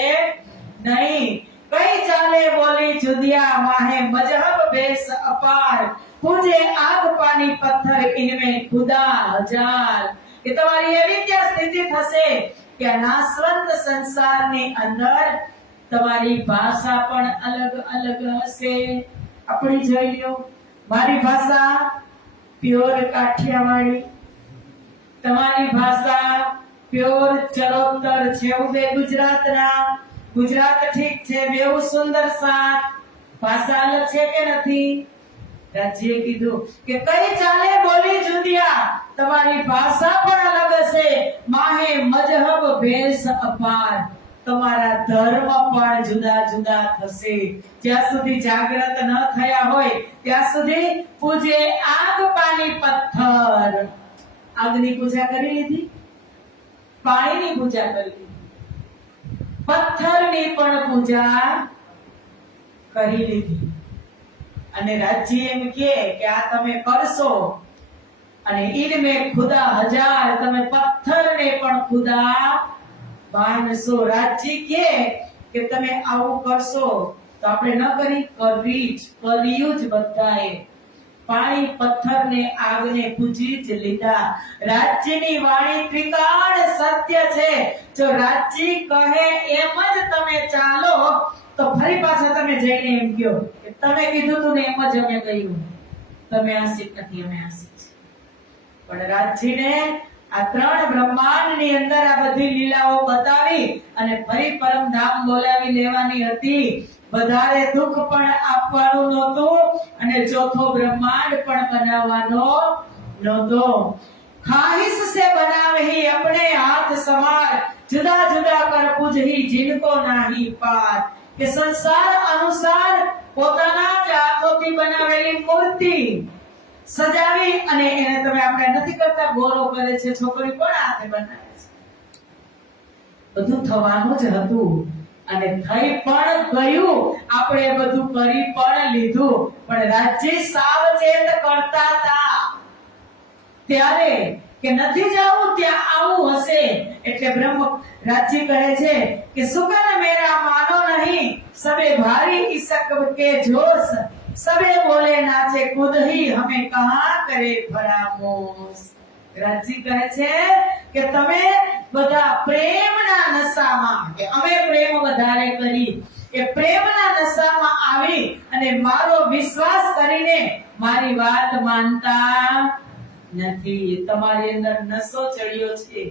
નહીં. કઈ ચાલે બોલી જુદિયા વાહે મજહબ બેસ અપાર, પૂજે આગ પાણી પથ્થર ઇનમે ખુદા હજાર. કે તમારી એવી ત્યાં સ્થિતિ થશે કે નાશવંત સંસારની અંદર તમારી ભાષા પણ અલગ અલગ હશે. આપણી જોઈ લ્યો, મારી ભાષા પ્યોર કાઠિયાવાડી, તમારી ભાષા પ્યોર ચરોતર છેવડે ગુજરાતના. ગુજરાત ઠીક છે, બેઉ સુંદર સાથ, ભાષા અલગ છે કે નથી? રાજ્યે કીધું કે કઈ ચાલે બોલી જુદિયા, તમારી ભાષા પણ અલગ હશે. માહે મજહબ ભેસ અપાર, તમારા ધર્મ પણ જુદા જુદા થશે. જ્યાં સુધી જાગૃત ન થયા હોય ત્યાં સુધી પૂજે આગ પાણી પથ્થર. આગની પૂજા કરી લીધી, પાણીની પૂજા કરી લીધી, પથ્થરની પણ પૂજા કરી લીધી. અને રાજજી એમ કે આ તમે કરશો અને ઇનમે ખુદા હજાર, તમે પથ્થરને પણ ખુદા માનશો. રાજજી કે તમે આવું કરશો તો આપણે ન કર્યું જ બધાએ. પાણી પથ્થરને આગને પૂજી જ લીધા. રાજ્યની વાણી ત્રિકાળ સત્ય છે. જો રાજ્ય કહે એમ જ તમે ચાલો તો ફરી પાછા તમે જઈને એમ કહો કે તમે કીધું તું ને એમ જ અમે કહ્યું. તમે આશિક નથી, અમે આશિક છે. પણ રાજ્યને આ ત્રણ બ્રહ્માંડની અંદર આ બધી લીલાઓ બતાવી અને ફરી પરમધામ બોલાવી લેવાની હતી. વધારે દુઃખ પણ આપવાનું નહોતું અને ચોથો બ્રહ્માંડ પણ બનાવવાનો નહોતો. खाहिश से बनावही अपने हाथ समार, जुदा जुदा कर पूजही जिनको नाही पार. કે સંસાર અનુસાર પોતાના જ હાથોથી બનાવેલી મૂર્તિ સજાવી અને એને તમે આપણે નથી કરતા, ગોરો કરે છે છોકરી પણ હાથે બનાવે છે. બધું થવાનું જ હતું અને થઈ પણ ગયું. આપણે બધું કરી પણ લીધું, પણ રાજ્ય સાવચેત કરતા હતા ત્યારે કે નથી જાવું ત્યાં આવું હશે. એટલે બ્રહ્મ રાજ્ય કહે છે કે સુકન મેરા માનો નહીં, સબે ભારી ઇસક કે જોશ, સબે બોલે નાચે ખુદ ही हमें कहां करे फरामोश. રાજ્ય કહે છે કે તમે બધા પ્રેમના નશામાં, કે અમે પ્રેમ વધારે કરી, એ પ્રેમના નશામાં આવી અને મારો વિશ્વાસ કરીને મારી વાત માનતા નથી. તમારી અંદર નશો ચડ્યો છે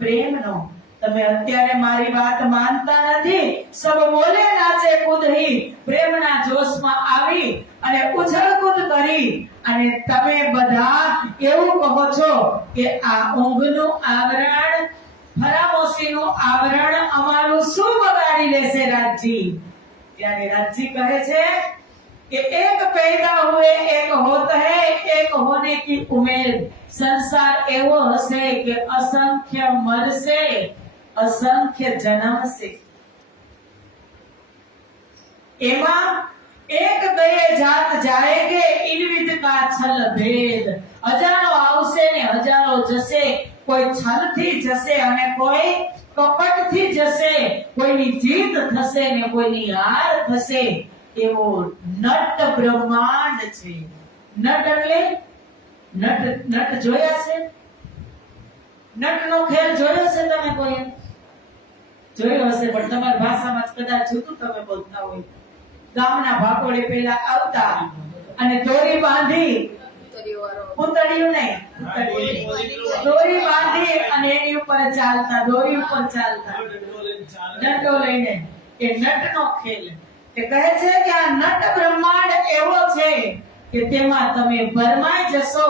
પ્રેમનો. તમે અત્યારે મારી વાત માનતા નથી. સબ બોલે નાચે ખુદ ही, પ્રેમના જોશમાં આવી અને ઉછળકૂદ કરી અને તમે બધા એવું કહો છો કે આ ઊંઘનું આવરણ, ફરામોશીનું આવરણ અમારું શું બગાડી લેશે રાજજી. ત્યારે રાજજી કહે છે कि एक पैदा हुए एक होता है, एक होने की उम्मीद. संसार एवो हसे कि असंख्य मरसे, असंख्य जन्मसे. एमा एक गए जात जाएगे, इनविद का छल भेद. हजारो आवશે ને હજારો જશે. કોઈ છલથી જશે અને કોઈ કપટથી જશે. કોઈની જીત થશે ને કોઈની હાર થશે. એવો નટ બ્રહ્માંડ છે. નટ એટલે નટ જોયા છે? નટનો ખેલ જોયો છે તમે કોઈ? જોયો હશે પણ તમારી ભાષામાં કદાચ જુદું તમે બોલતા હોય. ગામના ભાકોડે પેલા આવતા અને દોરી બાંધી, પૂતળીયું નહીં, દોરી બાંધી અને એની ઉપર ચાલતા, દોરી ઉપર ચાલતા, નટો લઈને. એ નટનો ખેલ. કહે છે કે આ નટ બ્રહ્માંડ એવો છે કે તેમાં તમે ભરમાઈ જશો.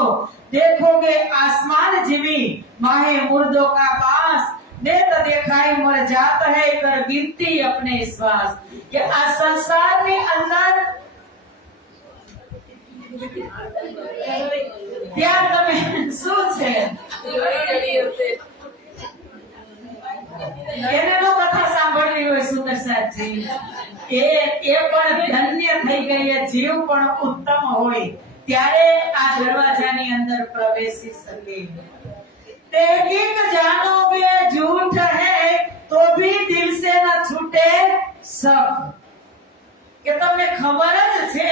देखोगे आसमान जीवी माहे मुर्दों का पास, नेत देखाई मर जात है कर गिनती अपने श्वास. કે આ સંસારની અંદર ત્યાં તમે શું છે એને નો કથા સાંભળવી હોય સુંદર સાહેબજી, એ પણ ધન્ય થઈ ગઈ, જીવ પણ ઉત્તમ હોય ત્યારે આ દરવાજાની અંદર પ્રવેશી શકે. तहकीक जानोगे झूठ है तो भी दिल से न छूटे सब. કે તમને ખબર જ છે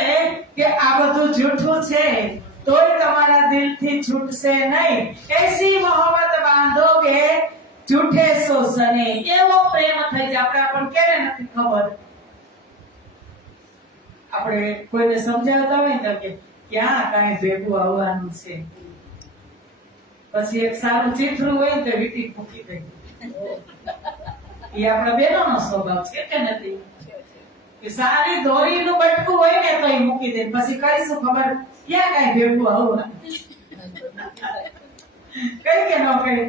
કે આ બધું જૂઠું છે તોય તમારા દિલથી છૂટશે નહીં. એસી મોહબ્બત બાંધોગે झूठे સો સને. એવો પ્રેમ થઈ જાય. આપણે પણ કેને નથી ખબર, આપણે કોઈને સમજાવતા હોય ને કે ક્યાં કાંઈ ભેગું આવવાનું છે, પછી એક સારું ચીથરું હોય તો વીટી ફૂકી દે. એ આપણા બહેનોનો સ્વભાવ છે કે નથી? કે સારી દોરીનું બટકું હોય ને તો એ મૂકી દે, પછી કઈશું ખબર ક્યાં કાંઈ ભેગું આવવાનું, કઈ કે ન કઈ.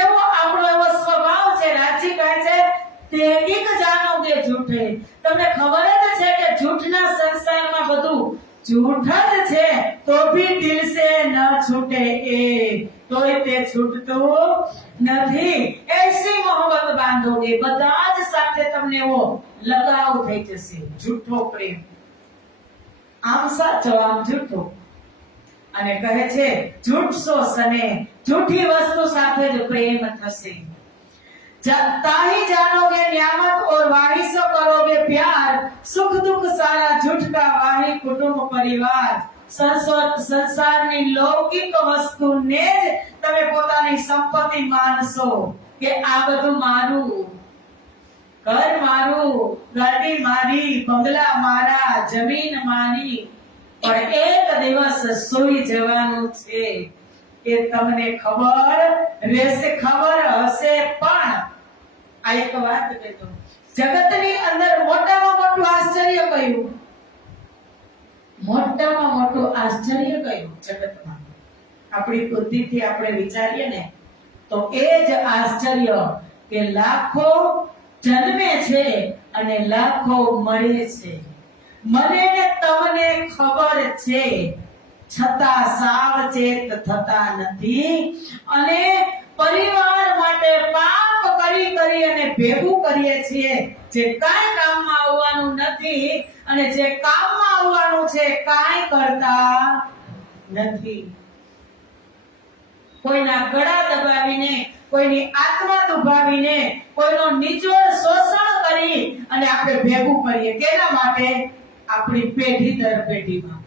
એવો આપણો એવો સ્વભાવ છે. રાજજી કહે છે તહકીક જાનોગે झूठे. તમને ખબર જ છે કે झूठના સંસારમાં બધું झूठ જ છે તો ભી દિલ સે ન છૂટે. એ તોય તે છૂટતું નથી. એસી મોહબ્બત બાંધોગે, બધા જ સાથે તમને એવો લગાવ થઈ જશે, झूठો પ્રેમ. આમ સાચો આમ જૂઠો. અને કહે છે झूठो सने झूठी वस्तु સાથે જ પ્રેમ થશે. ताही जानोगे नियामत और वाही सो करोगे प्यार सुख दुख सारा झूठ का वाही कुटुंब परिवार. સંસારની લૌકિક વસ્તુને જ તમે પોતાની સંપત્તિ માનશો કે આ બધું મારું, ઘર મારું, ગાડી મારી, બંગલા મારા, જમીન મારી, પણ એક દિવસ સૂઈ જવાનું છે એ તમને ખબર રહેશે, ખબર હશે. પણ આ એક વાત કહેતો, જગતની અંદર મોટામાં મોટું આશ્ચર્ય કયું? મોટામાં મોટું આશ્ચર્ય કયું જગતમાં? આપણી બુદ્ધિથી આપણે વિચારીએ ને તો એ જ આશ્ચર્ય કે લાખો જન્મે છે અને લાખો મરે છે. મને ને તમને ખબર છે છતાં સાવચેત થતા નથી અને પરિવાર માટે પાપ કરી અને ભેગું કરીએ છીએ જે કાંઈ કામમાં આવવાનું નથી અને જે કામમાં આવવાનું છે કાંઈ કરતા નથી. કોઈના ગળા દબાવીને, કોઈની આત્મા દુભાવીને, કોઈનો નિચોડ શોષણ કરી અને આપણે ભેગું કરીએ. કેના માટે? આપણી પેઢી દર પેઢીમાં.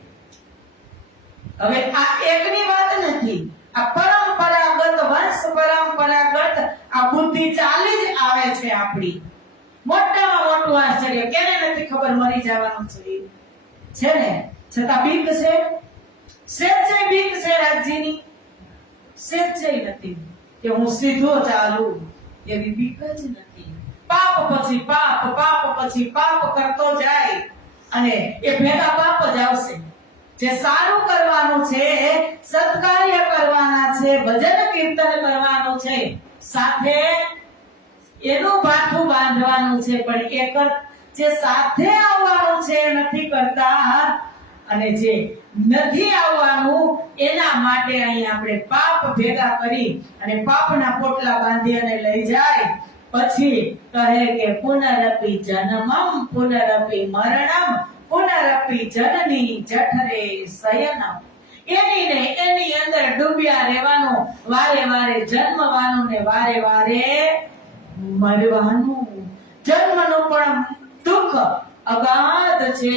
હવે આ એકની વાત નથી, આ પરંપરાગત વંશ પરંપરાગત આ બુદ્ધિ ચાલી જ આવે છે આપણી. મોટામાં મોટું આશ્ચર્ય કેને નથી ખબર મરી જવાનું છે ને, છતાં બીક છે. સેજે બીક છે રાજ્યની, સેજે નથી કે હું સીધો ચાલું, એવી બીક જ નથી. પાપ પછી પાપ, પાપ પછી પાપ કરતો જાય અને એ ભેગા પાપ જ આવશે. જે સારું કરવાનું છે, સત્કાર્ય કરવાના છે, ભજન કીર્તન કરવાનું છે, સાથે એનું બાથું બાંધવાનું છે, પણ એક જે સાથે આવવાનું છે નથી કરતા અને જે નથી આવવાનું એના માટે અહીં આપણે પાપ ભેગા કરી અને પાપના પોટલા બાંધી અને લઈ જાય. પછી કહે કે પુનરપી જન્મમ પુનરપી મરણમ પુનરપી જનની જઠરે શયનમ. એની અંદર ડૂબ્યા રહેવાનું, વારે વારે જન્મવાનું ને વારે વારે મરવાનું. જન્મનું પણ દુઃખ અગાધ છે.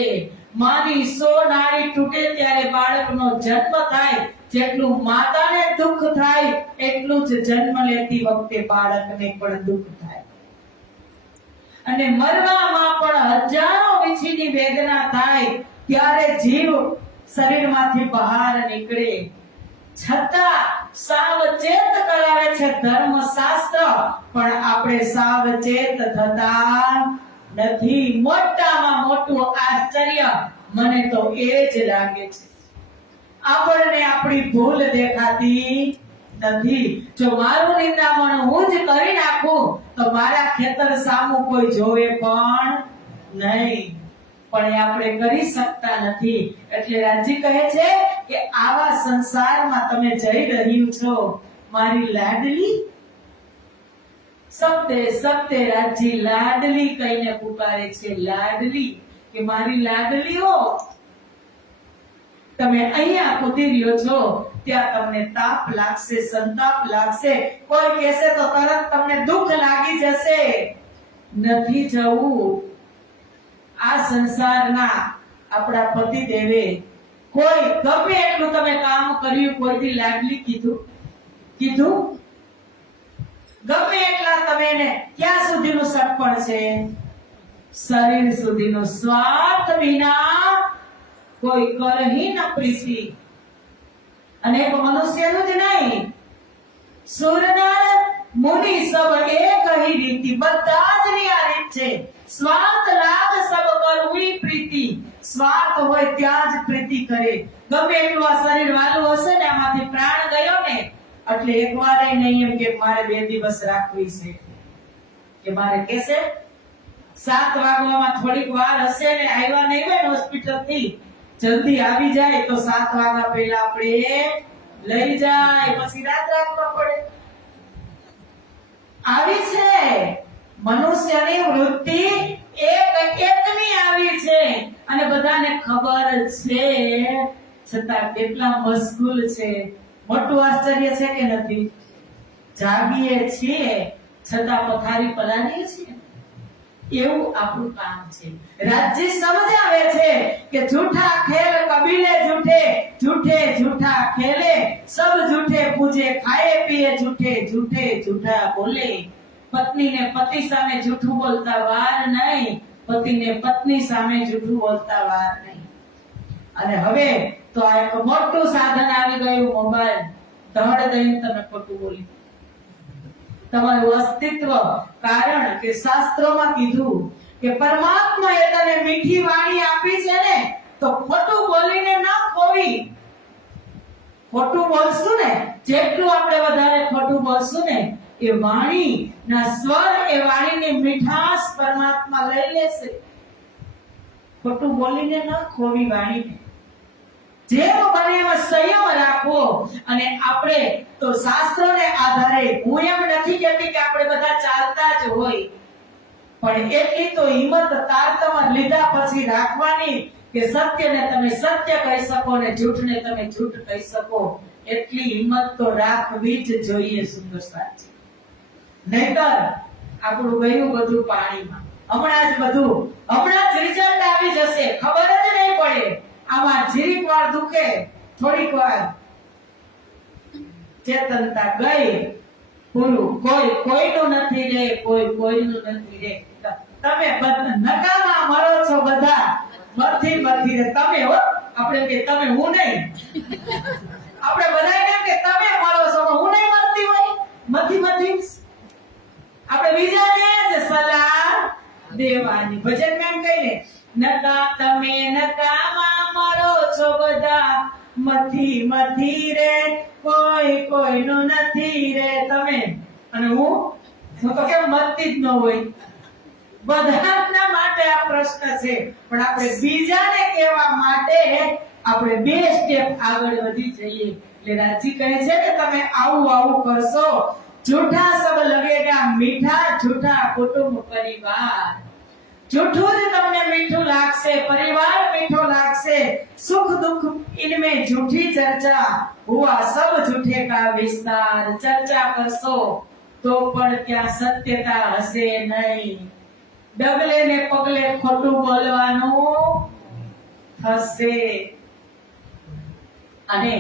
માની 100 નાડી તૂટે ત્યારે બાળકનો જન્મ થાય, જેટલું માતાને દુઃખ થાય એટલું જ જન્મ લેતી વખતે બાળકને પણ દુઃખ થાય. અને મરવામાં પણ હજારો વીછીની વેદના થાય ત્યારે જીવ શરીરમાંથી બહાર નીકળે. છતાં સાવચેત કરાવે છે ધર્મશાસ્ત્ર, પણ આપણે સાવચેત થતા નથી. મોટામાં મોટું આશ્ચર્ય મને તો એ જ લાગે છે. આપણને આપણી ભૂલ દેખાતી નથી. જો મારું નિંદામણ હું જ કરી નાખું તો મારા ખેતર સામું કોઈ જોવે પણ નહીં, પણ એ આપણે કરી શકતા નથી. એટલે રાજી કહે છે કે આવા સંસારમાં તમે જઈ રહ્યું છો મારી લાડલી. સત્ય રાજી લાડલી કહીને પુકારે છે. લાડલી કે મારી લાડલીઓ, તમે અહીંયા કૂદી રહ્યો છો ત્યાં તમને તાપ લાગશે, સંતાપ લાગશે, કોઈ કહેશે તો તરત તમને દુઃખ લાગી જશે. નથી જવું. આ સંસારના આપણા પતિ દેવે કોઈ ગમે એટલું તમે કામ કર્યું, કોઈથી લાડલી કીધું ગમે એટલા તમે એને ક્યાં સુધીનું સટપણ છે? શરીર સુધીનું. સ્વાર્થ વિના કોઈ કરહી ન પ્રીતિ. અને એક મનુષ્યનું જ નહીં, સુરનર મુનિ સબ એક હી રીતિ. બધા જ ની આ રીત છે. સ્વાર્થ લાભ સબ કરવી પ્રીતિ. સ્વાર્થ હોય ત્યાં જ પ્રીતિ કરે. ગમે એટલું આ શરીર વાલું હશે ને, આમાંથી પ્રાણ ગયો ને એટલે એક વાર નહીં એમ કે મારે 2 દિવસ રાખવી છે, કે મારે કેસે 7 વાગવામાં થોડીક વાર હશે ને, આવ્યા નહીં હોય હોસ્પિટલ થી, જલ્દી આવી જાય તો 7 વાગ્યા પહેલા આપણે લઈ જાય, પછી રાત રાખવા પડે. આવી છે મનુષ્યની વૃત્તિ, એકની આવી છે અને બધાને ખબર છે છતાં કેટલા મશગુલ છે. મોટું આશ્ચર્ય છે કે નથી? જાગીએ છીએ છતાં પથારી પલાળીએ છીએ. એવું આપણું કામ છે. રાજ્ય સમજાવે છે કે झूठा खेल कबीले झूठे झूठे झूठा खेले सब झूठे पूजे खाए पिए झूठे झूठे झूठा बोले. પત્નીને પતિ સામે જૂઠું બોલતા વાર નહીં, પતિને પત્ની સામે જૂઠું બોલતા વાર નહીં. અને હવે તો આ એક મોટું સાધન આવી ગયું, મોબાઈલ. ધડ દઈને તમે ખોટું બોલી તમારું અસ્તિત્વ. કારણ કે શાસ્ત્રોમાં કીધું કે પરમાત્માએ તને મીઠી વાણી આપી છે ને, તો ખોટું બોલીને ના ખોવી. ખોટું બોલશું ને, જેટલું આપણે વધારે ખોટું બોલશું ને, એ વાણી ના સ્વર, એ વાણીની મીઠાશ પરમાત્મા લઈ લેશે. ખોટું બોલીને ના ખોવી વાણીને. જેમ બને એમ સંયમ રાખવો. અને આપણે તો શાસ્ત્રોને આધારે, હું એમ નથી કહેતી કે આપણે બધા ચાલતા જ હોય, પણ એટલી તો હિંમત તારતમ્ય લીધા પછી રાખવાની કે સત્યને તમે સત્ય કહી શકો ને જૂઠને તમે જૂઠ કહી શકો. એટલી હિંમત તો રાખવી જ જોઈએ. સુંદર સાચી. નહીતર આપણું ગયું બધું પાણીમાં. હમણાં જ રિઝલ્ટ આવી જશે, ખબર જ નહીં પડે. આમાં જીરીક વાર દુખે, થોડીક વાર ચેતનતા ગઈ, પૂરું. કોઈ કોઈનું નથી રે, કોઈ કોઈનું નથી રે. તમે બધા નકામા મરો છો, બધા મથી રે. તમે હો, આપણે કે તમે, હું નહીં. આપણે બધાય કેમ કે તમે મરો છો, હું નહીં મરતી હોય. મથી આપણે બીજાને જ સલાહ દેવાની. ભજન મેં કહીને, તમે નકામા મરો છો બધા, મથી રે, કોઈ કોઈનું નથી રે. તમે અને હું તો કેમ મરતી જ ન હોય. બધાના માટે આ પ્રશ્ન છે, પણ આપણે બીજાને કહેવા માટે આપણે 2 સ્ટેપ આગળ વધી જઈએ. એટલે રાજી કહે છે કે તમે આવું કરશો, झूठा सब लगेगा मीठा, झूठा कुटुंब परिवार. झूठું જ તમને મીઠું લાગશે, પરિવાર મીઠો લાગશે. सुख दुख इनमें झूठी चर्चा, हुआ सब झूठे का विस्तार. चर्चा करशो तो પણ ત્યાં સત્યતા હશે નહીં. ડગલે ને પગલે ખોટું બોલવાનું થશે. અને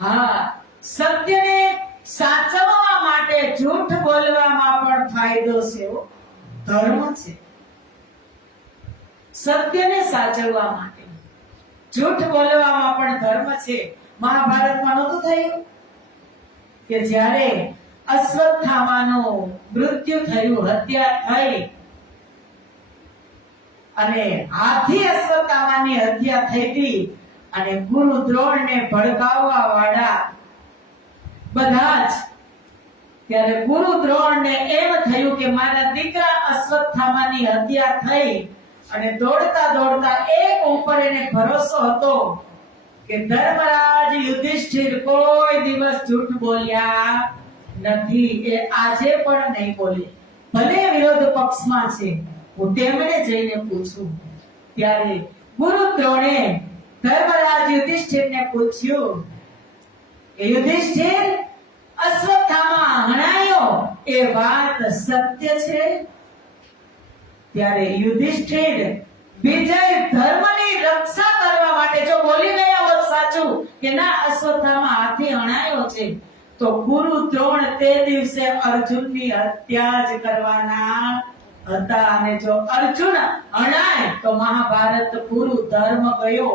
હા, સત્યને સાચવવા માટે જૂઠ બોલવામાં પણ ફાયદો છે, ધર્મ છે. સત્યને સાચવવા માટે જૂઠ બોલવામાં પણ ધર્મ છે. મહાભારતમાં નહોતું થયું કે જ્યારે અશ્વત્થામાનું મૃત્યુ થયું, હત્યા થઈ, અને હાથી અશ્વત્થામાની હત્યા થઈ હતી, અને ગુરુ દ્રોણને ભડકાવવા વાળા બધા જ. ત્યારે ગુરુ દ્રોણને એમ થયું કે મારા દીકરા અશ્વત્થામાની હત્યા થઈ, અને દોડતા એક ઉપર એને ભરોસો હતો કે ધર્મરાજ યુધિષ્ઠિર કોઈ દિવસ જૂઠ બોલ્યા નથી, એ આજે પણ નહીં બોલે. ભલે વિરોધ પક્ષમાં છે, હું તેમને જઈને પૂછું. ત્યારે ગુરુ દ્રોણે ધર્મરાજ યુધિષ્ઠિરને પૂછ્યું કે યુધિષ્ઠિર, અશ્વત્થામા હણાયો એ વાત સત્ય છે? ત્યારે યુધિષ્ઠિર વિજય ધર્મની રક્ષા કરવા માટે જો બોલી ગયા હોત સાચું કે ના અશ્વત્થામા હાથી હણાયો છે, તો ગુરુ દ્રોણ તે દિવસે અર્જુનની હત્યા જ કરવાના હતા. અને જો અર્જુન હણાય તો મહાભારત પૂરું, ધર્મ ગયો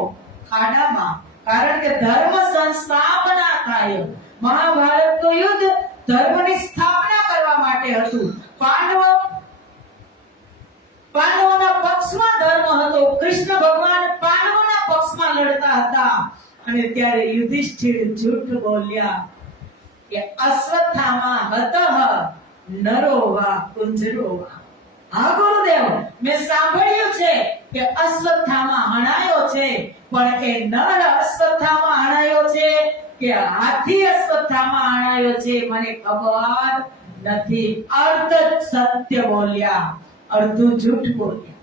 ખાડામાં. કારણ કે ધર્મ સંસ્થાપના થાય. મહાભારતનું યુદ્ધ ધર્મની સ્થાપના કરવા માટે હતું. પાંડવોના પક્ષમાં ધર્મ હતો. કૃષ્ણ ભગવાન પાંડવોના પક્ષમાં લડતા હતા. અને ત્યારે યુધિષ્ઠિર જૂઠ બોલ્યા કે અશ્વત્થામા હતઃ નરો વા કુંજરો વા. હા ગુરુદેવ, મેં સાંભળ્યું છે કે અશ્વત્થામા હણાયો છે, પણ એ નર અશ્વત્થામા હણાયો છે કે હાથી અશ્વત્થામા હણાયો છે મને ખબર નથી. અર્ધ સત્ય બોલ્યા, અર્ધું જૂઠ બોલ્યા.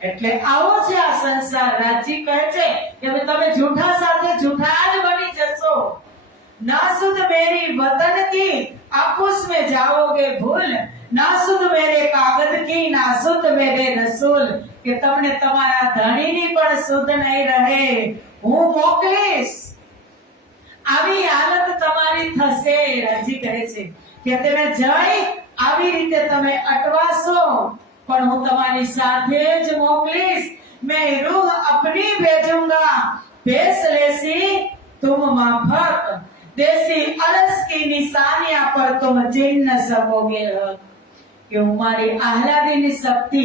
એટલે આવો છે આ સંસાર. રાજી કહે છે કે તમે જૂઠા સાથે જૂઠા જ બની જશો. ना सुध मेरी वतन की आपस में जाओगे भूल, ना सुध मेरे कागज की ना सुध मेरे रसूल, કે તમને તમારા ધણીની પણ સુધ નહીં રહે, હું મોકલીશ. આવી હાલત તમારી થશે. રાજી કહે છે કે તમે જઈ આવી રીતે તમે અટવાશો, પણ હું તમારી સાથે જ મોકલીશ. मैं रूह अपनी भेजूंगा, भेस लेसी तुम माफक, देसी अरस की निशानियां पर तुम चिन्ह सकोगे. કે હું મારી આહલાદીની શક્તિ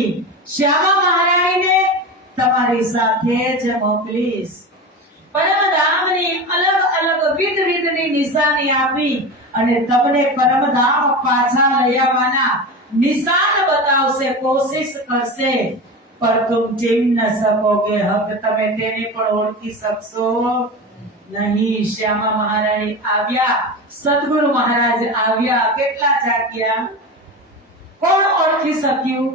શ્યામા મહારાણીને તમારી સાથે જ મોકલીશ. પરમધામની અલગ અલગ વિધની નિશાની આપી અને તમને પરમધામ પાછા લઈ આવવાના નિશાન બતાવશે, કોશિશ કરશે, પર તુમ ચિન્હ સકોગે, હક તમે તેને પણ ઓળખી શકશો નહીં. શ્યામા મહારાણી આવ્યા, સદગુરુ મહારાજ આવ્યા, કેટલા જાગ્યા, કોણ ઓળખી શક્યું?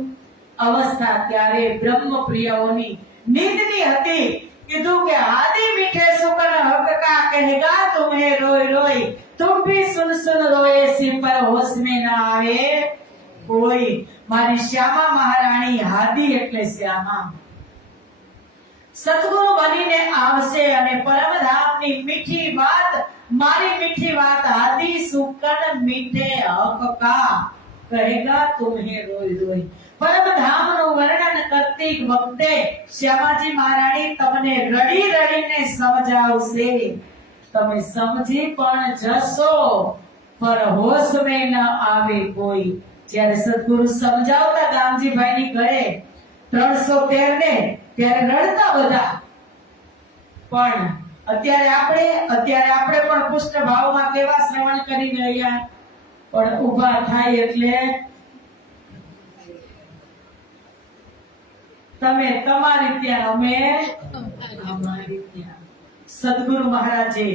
અવસ્થા ત્યારે બ્રહ્મ પ્રિયોની નીંદની હતી. કીધું કે આદि મીઠે સુકન હક કા કહેગા તુમ્હે રોય રોય, તુમ ભી સુન સુન રોએ સી પર હોશ में ના આવે કોઈ. મારી શ્યામા મહારાણી, હાદી એટલે શ્યામા, સદગુરુ બનીને આવશે અને પરમધામની મીઠી વાત, મારી મીઠી વાત, હાદી સુકન મીઠે હક કા કહેગા તુમ્હે રોય રોય. પરમધામનું વર્ણન કરતી વખતે શ્યામાજી મહારાણી તમને રડી રડીને સમજાવશે. તમે સમજી પણ જશો, પર હોશ में ન આવે કોઈ. જ્યારે સદગુરુ સમજાવતા ગામજીભાઈની ઘરે 313 ને, ત્યારે રડતા બધા. પણ અત્યારે આપણે પણ પુષ્ટ ભાવમાં કેવા શ્રવણ કરી રહ્યા, પણ ઊભા થાય એટલે તમે તમારી ત્યાં, અમે અમારી ત્યાં. સદગુરુ મહારાજે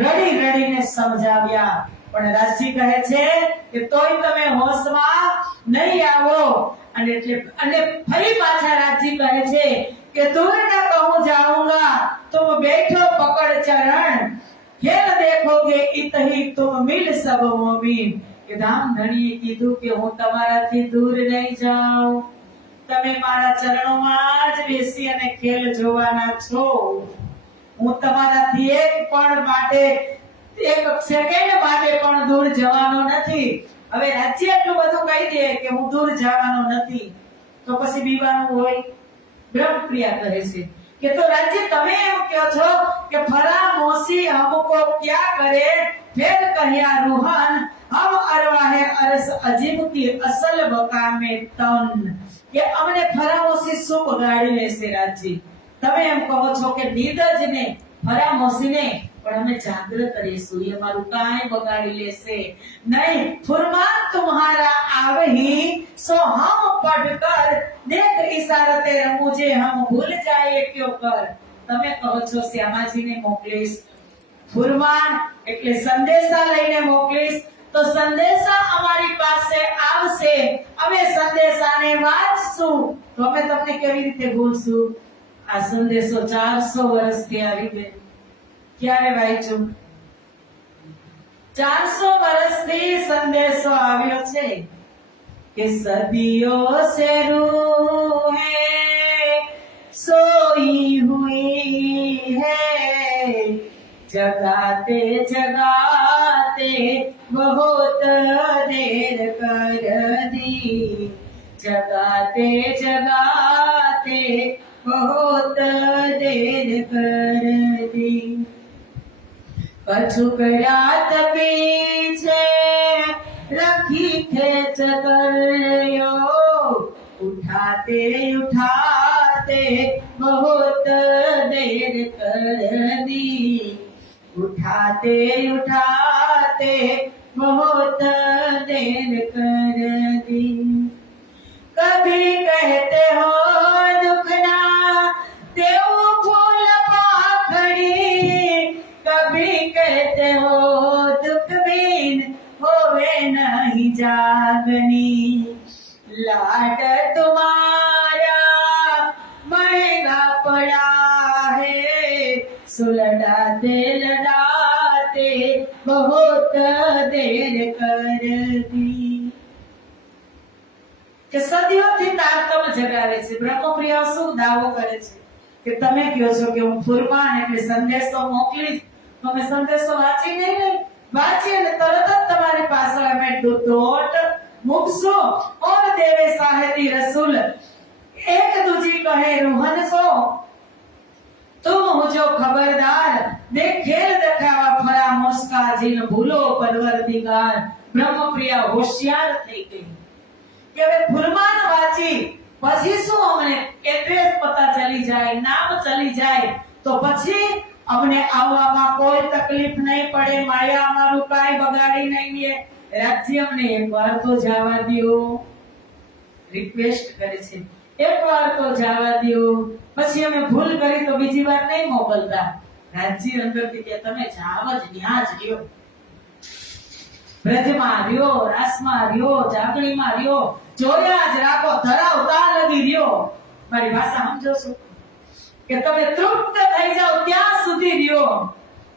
રડી રડીને સમજાવ્યા, પણ રાજજી કહે છે કે તોય તમે હોશમાં નહીં આવો. અને ફરી પાછા રાજજી કહે છે કે દૂર ન કહું જાऊंगा, तुम बैठो पकड़ चरण, खेल देखोगे इतही तुम मिल सब मोबीन. કે ધામ ધણીએ કીધું કે હું તમારાથી દૂર નહીં જાઉં, તમે મારા ચરણોમાં જ બેસી અને ખેલ જોવાના છો. હું તમારાથી એક સેકન્ડ માટે પણ દૂર જવાનો નથી. હવે રાજ્ય એટલું બધું કહી દે કે હું દૂર જવાનો નથી, તો પછી બીવાનું હોય? બ્રહ્મપ્રિયા કહે છે કે તો રાજ્ય તમે એમ કહો છો કે ફરામોશી हमको क्या करे, फिर कहिया रूहान हम अरवाहे अरस अजीब की असल बका में तन. કે અમને ફરામોશી શું બગાડી લેશે? રાજજી તમે એમ કહો છો કે નીરજ ને ફરામોશી ને પણ અમે જાગૃત રહીશું, એ મારું કાંઈ બગાડી લેશે નહીં. ફુરમાન तुम्हारा आवही सो हम पढ़कर देख इशारते मुझे हम भूल जाए क्यों कर. તમે કહો છો શ્યામાજીને મોકલીશ, ફુરમાન એટલે સંદેશા લઈને મોકલીશ, તો સંદેશા અમારી પાસે આવશે, અમે સંદેશાને વાંચશું, તો અમે તમને કેવી રીતે ભૂલશું? આ સંદેશો 400 વર્ષથી આવી ગયો, ક્યારે વાંચ્યું? 400 વર્ષથી સંદેશો આવ્યો છે કે સદીઓ સે રૂહે સોઈ હુઈ હૈ, जगाते जगाते बहुत देर कर दी, जगाते जगाते बहुत देर कर दी. कछुक रात पीछे रखी खेच करो, उठाते उठाते बहुत देर कर दी, उठाते उठाते बहुत देर कर दी. कभी कहते हो दुखना देव फूल पाखड़ी, कभी कहते हो दुख बिन होवे नहीं जागनी. लाड तुम्हारा सुलड़ाते लड़ाते बहुत देर कर दी। કે સદીઓથી તારતમ જગાવે છે. બ્રહ્મપ્રિય શું દાવો કરે છે કે તમે કહો છો કે હું ફુરમાન એટલે સંદેશો મોકલીશ, તમે સંદેશો વાંચી નહીં વાંચી અને તરત જ તમારી પાસે અમે દોટ મૂકશો. ઓર દેવે સાહેબી રસૂલ એક દૂજી કહે રૂહન કો तुम हो जो खबरदार देख खेल दिखावा फरामोश का जिन भूलो परवरदिगार. બ્રહ્મપ્રિય હોશિયાર થઈ ગઈ કે હવે ફુરમાન વાંચી પછી શું અમને એડ્રેસ પતા ચલી જાય, નામ ચલી જાય તો પછી અમને આવવામાં કોઈ તકલીફ નહીં પડે, માયા અમારું કાઈ બગાડી નહીં લે. રાજ્ય અમને એકવાર તો જવા દો, રિક્વેસ્ટ કરે છે, એકવાર તો જવા દો, પછી અમે ભૂલ કરી તો બીજી વાર નહીં મોકલતા. રાજ્ય અંદરથી કે તમે જાવ જ ન્યા જ રહ્યો, બ્રજમાં રહ્યો, રાસમાં રહ્યો, જાગણીમાં રહ્યો, જોયા જ રાખો, ધરાવતા લગી રહ્યો. મારી ભાષા સમજો છો કે તમે તૃપ્ત થઈ જાઓ ત્યાં સુધી રહ્યો,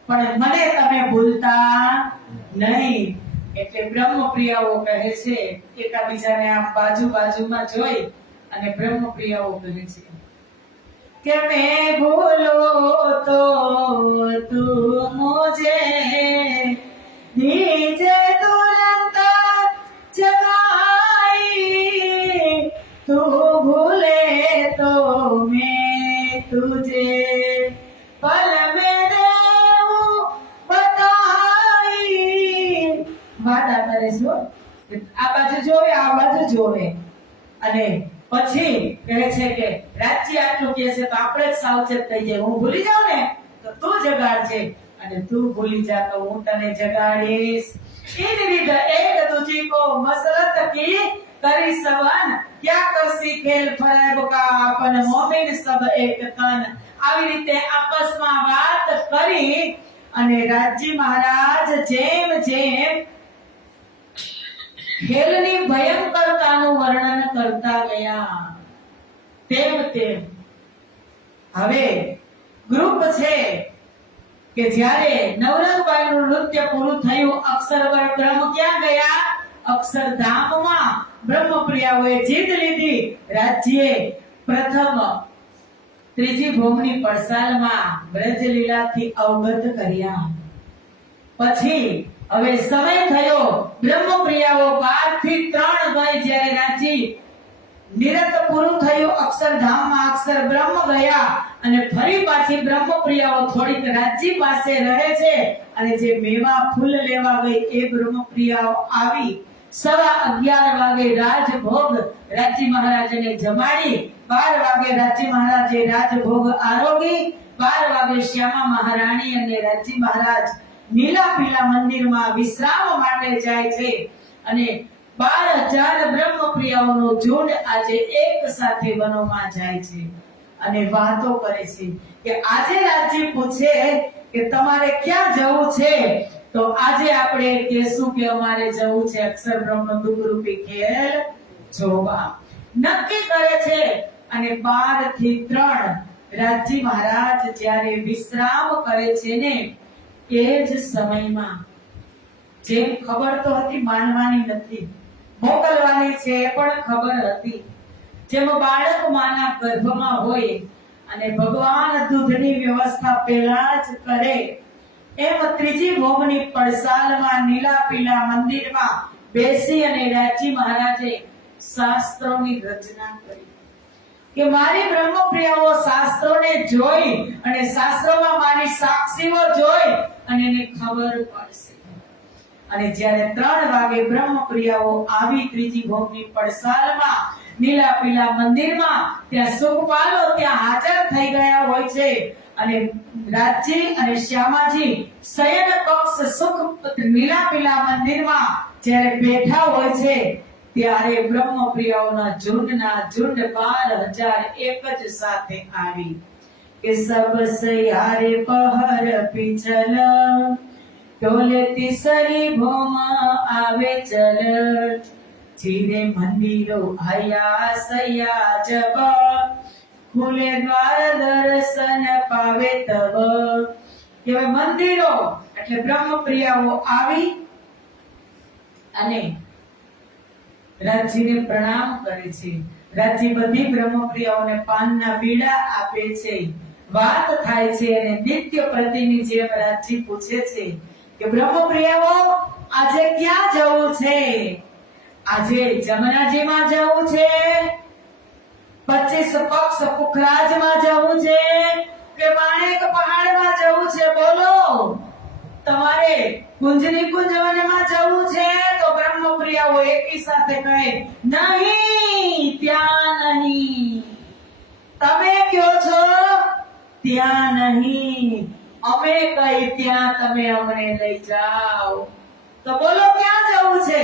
પણ મને તમે ભૂલતા નહીં. એટલે બ્રહ્મપ્રિયાઓ કહે છે એકાબીજાને આમ બાજુમાં જોઈ અને બ્રહ્મપ્રિયાઓ કહે છે કે मैं भूलो तो तू मुझे दीजे तुरंत जगाई, तू भूले तो मैं तुझे पल में देऊं बताई. વાદા કરે છો, આ બાજુ જોવે આ બાજુ જોવે અને પછી કહે છે કે રાજ્ય આટલું કહે છે તો આપણે જ સાવચેત થઈ જાય. હું ભૂલી જાઉં ને તો તું જગાડજે અને તું ભૂલી જા તો હું તને જગાડીશ. इन विध एक दूजी को मसरत की करी सवन, क्या करसी खेल फरेब का अपन मोमिन सब एक तन. આવી રીતે આપસમાં વાત કરી અને રાજ્ય મહારાજ જેમ જેમ ખેલની ભયંકરતાનું વર્ણન કરતા ગયા તેમ તેમ હવે ગ્રુપ છે કે જ્યારે નવરંગબાઈનું નૃત્ય પૂરું થયું, અક્ષરવર બ્રહ્મ ક્યાં ગયા? અક્ષરધામમાં. બ્રહ્મપ્રિયાઓએ જીત લીધી. રાજ્યે પ્રથમ ત્રીજી ભૂમિની પડસાલમાં બ્રજલીલાથી અવગત કર્યા. પછી હવે સમય થયો બ્રહ્મપ્રિયાઓ 12 થી 3 ગઈ જ્યારે રાજી નિરત પૂરું થયું અક્ષરધામમાં અક્ષર બ્રહ્મ ગયા અને ફરી પાછી બ્રહ્મપ્રિયાઓ થોડીક રાજ્ય પાસે રહે છે અને જે મેવા ફૂલ લેવા ગઈ એ બ્રહ્મપ્રિયાઓ આવી 11:15 વાગે રાજભોગ રાજ્ય મહારાજને જમાડી, 12 વાગે રાજ્ય મહારાજે રાજભોગ આરોગી, 12 વાગે શ્યામા મહારાણી અને રાજ્ય મહારાજ નીલા પીલા મંદિરમાં વિશ્રામ માટે જાય છે અને 12,000 બ્રહ્મપ્રિયાઓનો ઝુંડ આજે એક સાથે વનોમાં જાય છે અને વાતો કરે છે કે આજે રાજ્ય પૂછે કે તમારે ક્યાં જવું છે તો આજે આપણે કહેશું કે અમારે જવું છે અક્ષર બ્રહ્મ દુઃખરૂપી ખેલ જોવા. નક્કી કરે છે અને 12 થી 3 રાજ્ય મહારાજ જ્યારે વિશ્રામ કરે છે ને એ જ સમયમાં જેમ ખબર તો હતી માનવાની નથી, મોકલવાની છે પણ ખબર હતી. જેમ બાળક માના ગર્ભમાં હોય અને ભગવાન દૂધની વ્યવસ્થા પહેલા જ કરે એમ ત્રીજી ભોગની પડસાલમાં નીલા પીલા મંદિરમાં બેસી અને રાજ્ય મહારાજે શાસ્ત્રોની રચના કરી કે મારી બ્રહ્મપ્રિયાઓ શાસ્ત્રોને જોઈ અને શાસ્ત્રોમાં મારી સાક્ષીઓ જોઈ અને એને ખબર પડશે. અને જ્યારે 3 વાગે બ્રહ્મપ્રિયાઓ આવી ત્રીજી ભોગની પડસાલમાં નીલા પીલા મંદિરમાં ત્યાં સુખપાલો ત્યાં હાજર થઈ ગયા હોય છે અને રાજજી અને શ્યામાજી શયન કક્ષ સુખ નીલા પીલા મંદિરમાં જ્યારે બેઠા હોય છે ત્યારે બ્રહ્મપ્રિયાઓના ઝુંડના ઝુંડ 12,000 એક જ સાથે આવી કે સબ સયારે પહર પીછલ ડોલે તીસરી ભોમ આવે ચલ ચીરે મંદિરો આયા સયા જબ ખુલે દ્વાર દર્શન પાવે તવ. કે મંદિરો એટલે બ્રહ્મપ્રિયાઓ આવી અને રાજજીને પ્રણામ કરે છે. રાજજી બધી બ્રહ્મપ્રિયાઓને પાનના બીડા આપે છે. વાત થાય છે અને નિત્ય પ્રતિની જેમ રાજજી પૂછે છે કે બ્રહ્મપ્રિયાઓ આજે ક્યાં જવું છે? આજે જમનાજીમાં જવું છે, 25 પક્ષ પુખરાજમાં જવું છે કે માણેક પહાડમાં જવું છે? બોલો. તમારે કુંજની કુંજવનમાં જવું છે? તો બ્રહ્મપ્રિયાઓ એકી સાથે કહે નહીં, ત્યાં નહીં. તમે કયો છો ત્યાં નહીં, અમે કઈ ત્યાં તમે અમને લઈ જાઓ. તો બોલો ક્યાં જવું છે?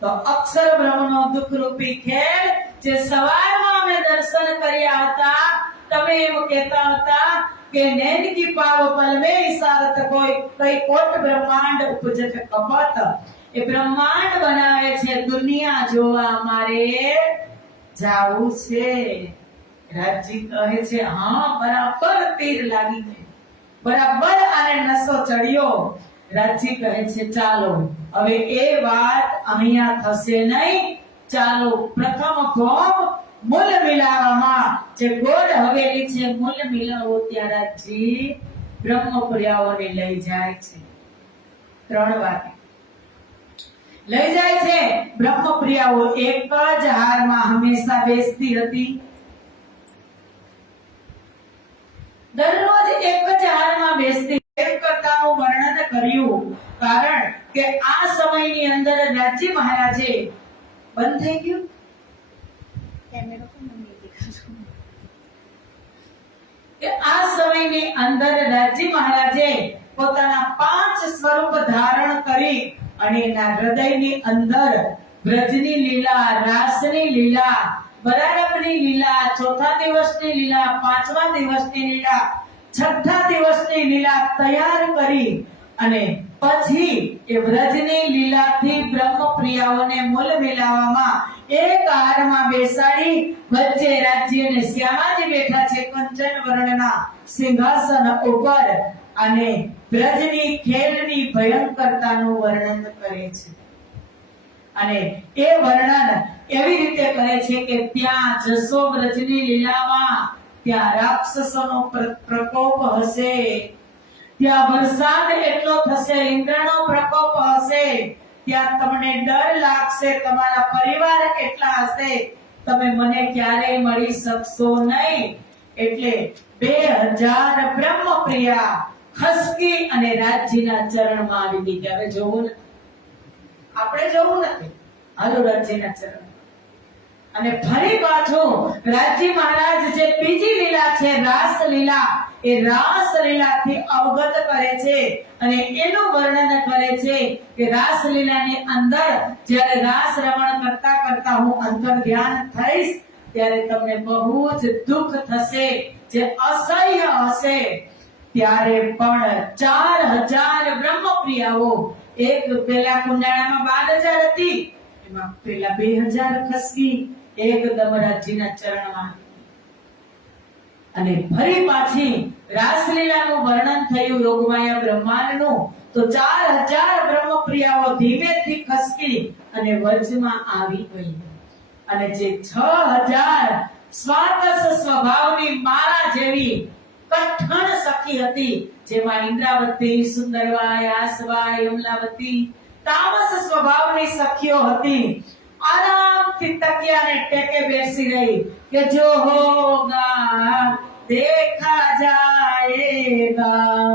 તો અક્ષર બ્રહ્મનો દુઃખરૂપી ખેલ જે સવારમાં અમે દર્શન કર્યા હતા, તમે એમ કહેતા હતા કે નૈન કી પાવ પલ में इशारत कोई कई कोट બ્રહ્માંડ ઉપજે છે કપત. એ બ્રહ્માંડ બનાવે છે, દુનિયા જોવા અમારે જાવું છે. રાજજી કહે છે હા, બરાબર તીર લાગી ગઈ, બરાબર આને નસો ચડ્યો. રાજજી કહે છે ચાલો હવે એ વાત અહીંયા થશે નહીં. ચાલો પ્રથમ ગોમ મૂલ મિલાવામાં, જે ગોળ હવેલી છે મૂલ મિલાવો. ત્યાં રાજજી બ્રહ્મપ્રિયાઓને લઈ જાય છે. 3 વાગે લઈ જાય છે. બ્રહ્મપ્રિયાઓ એક જ હારમાં હંમેશા બેસતી હતી. દરરોજ એક જ હારમાં બેસતી. એમ કરતાનું વર્ણન કર્યું, કારણ કે આ સમયની અંદર રાજજી મહારાજે બંધ થઈ ગયું. કે આ સમયની અંદર રાજજી મહારાજે પોતાના 5 સ્વરૂપ ધારણ કરી અને એના હૃદયની અંદર બ્રજની લીલા, રાસની લીલા, બરારબની લીલા, 4થા દિવસની લીલા, 5મા દિવસની લીલા, 6થા દિવસની લીલા તૈયાર કરી અને પછી એ વ્રજની લીલાથી બ્રહ્મપ્રિયાઓને મૂલ મિલાવવામાં એક હારમાં બેસાડી. વચ્ચે રાજ્ય અને શ્યામાજી બેઠા છે કંચન વર્ણના સિંહાસન ઉપર અને બ્રજની ખેલની ભયંકરતાનું વર્ણન કરે છે. અને એ વર્ણન એવી રીતે કરે છે કે ત્યાં જશો બ્રજની લીલામાં, ત્યાં રાક્ષસોનો પ્રકોપ હશે, ત્યાં વરસાદ એટલો થશે, ઇન્દ્રનો પ્રકોપ હશે, ત્યાં તમને ડર લાગશે, તમારા પરિવાર કેટલા હશે, તમે મને ક્યારેય મળી શકશો નહીં. એટલે 2000 બ્રહ્મપ્રિયા ખસકી અને રાજજીના ચરણમાં આવી ગઈ. હવે જોવું નથી, આપણે જોવું નથી, હાલો રાજજીના ચરણ. અને ફરી પાછું રાજજી મહારાજ જે બીજી લીલા છે રાસ લીલા, એ રાસ લીલાથી અવગત કરે છે અને એનું વર્ણન કરે છે કે રાસ લીલાની અંદર જ્યારે રાસ રમણ કરતા કરતા હું અંતર ધ્યાન થઈશ ત્યારે તમને બહુ જ દુઃખ થશે, જે અસહ્ય હશે. ત્યારે પણ 4000 બ્રહ્મપ્રિયાઓ, એક પેલા કુંડાળામાં 12000 હતી, એમાં પેલા 2000 ખસકી એકદમ રાજજીના ચરણમાં. અને ફરી પાછી રાસલીલાનું વર્ણન થયું યોગમાયા બ્રહ્માંડનું, તો 4000 બ્રહ્મપ્રિયાઓ ધીમેથી ખસકી અને વચમાં આવી ગઈ. અને જે 6000 સ્વાતસ સ્વભાવની મારા જેવી કઠણ સખી હતી, જેમાં ઇન્દ્રાવતી, સુંદરવાય, આસવાય, યમલાવતી તામસ સ્વભાવની સખીઓ હતી, આરામથી તકિયાને ટેકે બેસી રહી કે જો હોગા દેખા જાયેગા.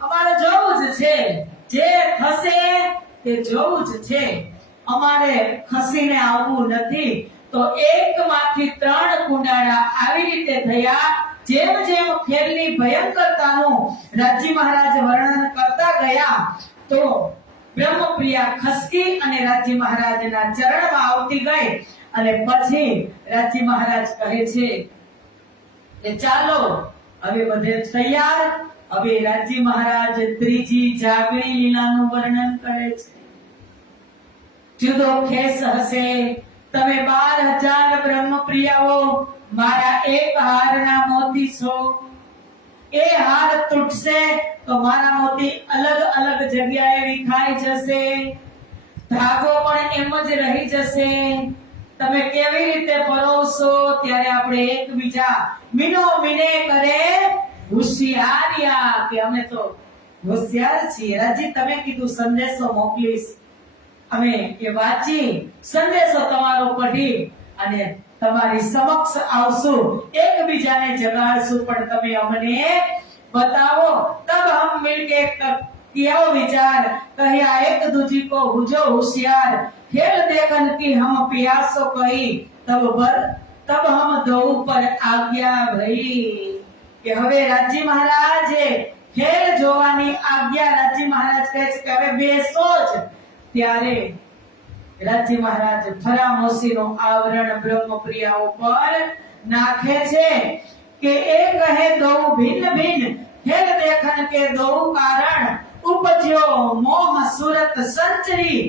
અમારે જોવું જ છે, જે થશે તે જોવું જ છે, અમારે ખસીને આવવું નથી. તો એકમાંથી 3 કુંડાળા આવી રીતે થયા. જેમ જેમ ખેલની ભયંકરતાનું રાજજી મહારાજ વર્ણન કરતા ગયા તો બ્રહ્મપ્રિયા ખસકી અને રાજજી મહારાજના ચરણમાં આવતી ગઈ. અને પછી રાજજી મહારાજ કહે છે કે ચાલો હવે બધે તૈયાર. હવે રાજજી મહારાજ ત્રીજી જાગણી લીલાનું વર્ણન કરે છે. જુદો ખેસ હશે, તમે 12,000 બ્રહ્મપ્રિયાઓ મારા એક હારના મોતી છો. એ હાર તૂટશે તો મારા મોતી અલગ અલગ જગ્યાએ વિખાઈ જશે, ધાગો પણ એમ જ રહી જશે. તમે કેવી રીતે પરોવશો? ત્યારે આપણે એકબીજા મીનો મીને કરે હોશિયારિયા કે અમે તો હોશિયાર છીએ. રાજી તમે કીધું સંદેશો મોકલીશ, અમે એ વાંચી સંદેશો તમારો પઢી અને તમારી સમક્ષ આવશું, એકબીજાને જગાડશું, પણ તમે અમને बताओ तब हम मिलके किया विचार कहिया एक दूजी को बुझो होशियार खेल देखन की हम पियासो कही तब हम दो पर आज्ञा भई. કે હવે રાજી મહારાજે ખેલ જોવાની આજ્ઞા. રાજી મહારાજ કહે છે કે હવે બેસો જ. ત્યારે રાજી મહારાજ ફરામોશીનું આવરણ બ્રહ્મપ્રિયા ઉપર નાખે છે કે એ કહે દો ભિન્ન ભિન્ન ખેલ દેખન કે દો કારણ ઉપજ્યો મોહ સુરત સંચરી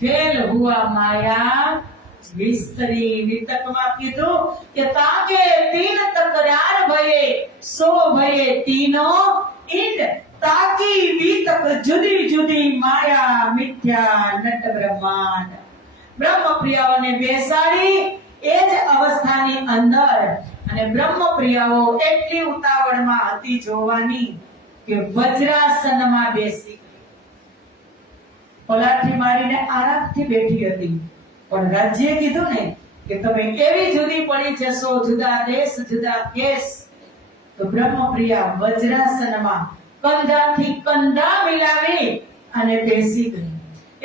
ખેલ હુआ માયા વિસ્તરી. વિતકમાં કીધું કે તાકે તીન તકરાર ભયે સો ભયે તીનો ઈંદ તાકી વિતક જુદી જુદી માયા મિથ્યા નટ બ્રહ્માંડ. બ્રહ્મપ્રિયાઓને બેસાડી એ જ અવસ્થાની અંદર અને બ્રહ્મપ્રિયાઓ એટલી ઉતાવળમાં હતી જોવાની કે વજ્રાસનમાં બેસી પલાઠી મારીને આરામથી બેઠી હતી. પણ રાજ્યે કીધું ને કે તમે એવી જુદી પડી જશો, જુદા દેશ જુદા કેસ. તો બ્રહ્મપ્રિયા વજ્રાસનમાં કંધાથી કંધા મિલાવી અને બેસી ગઈ.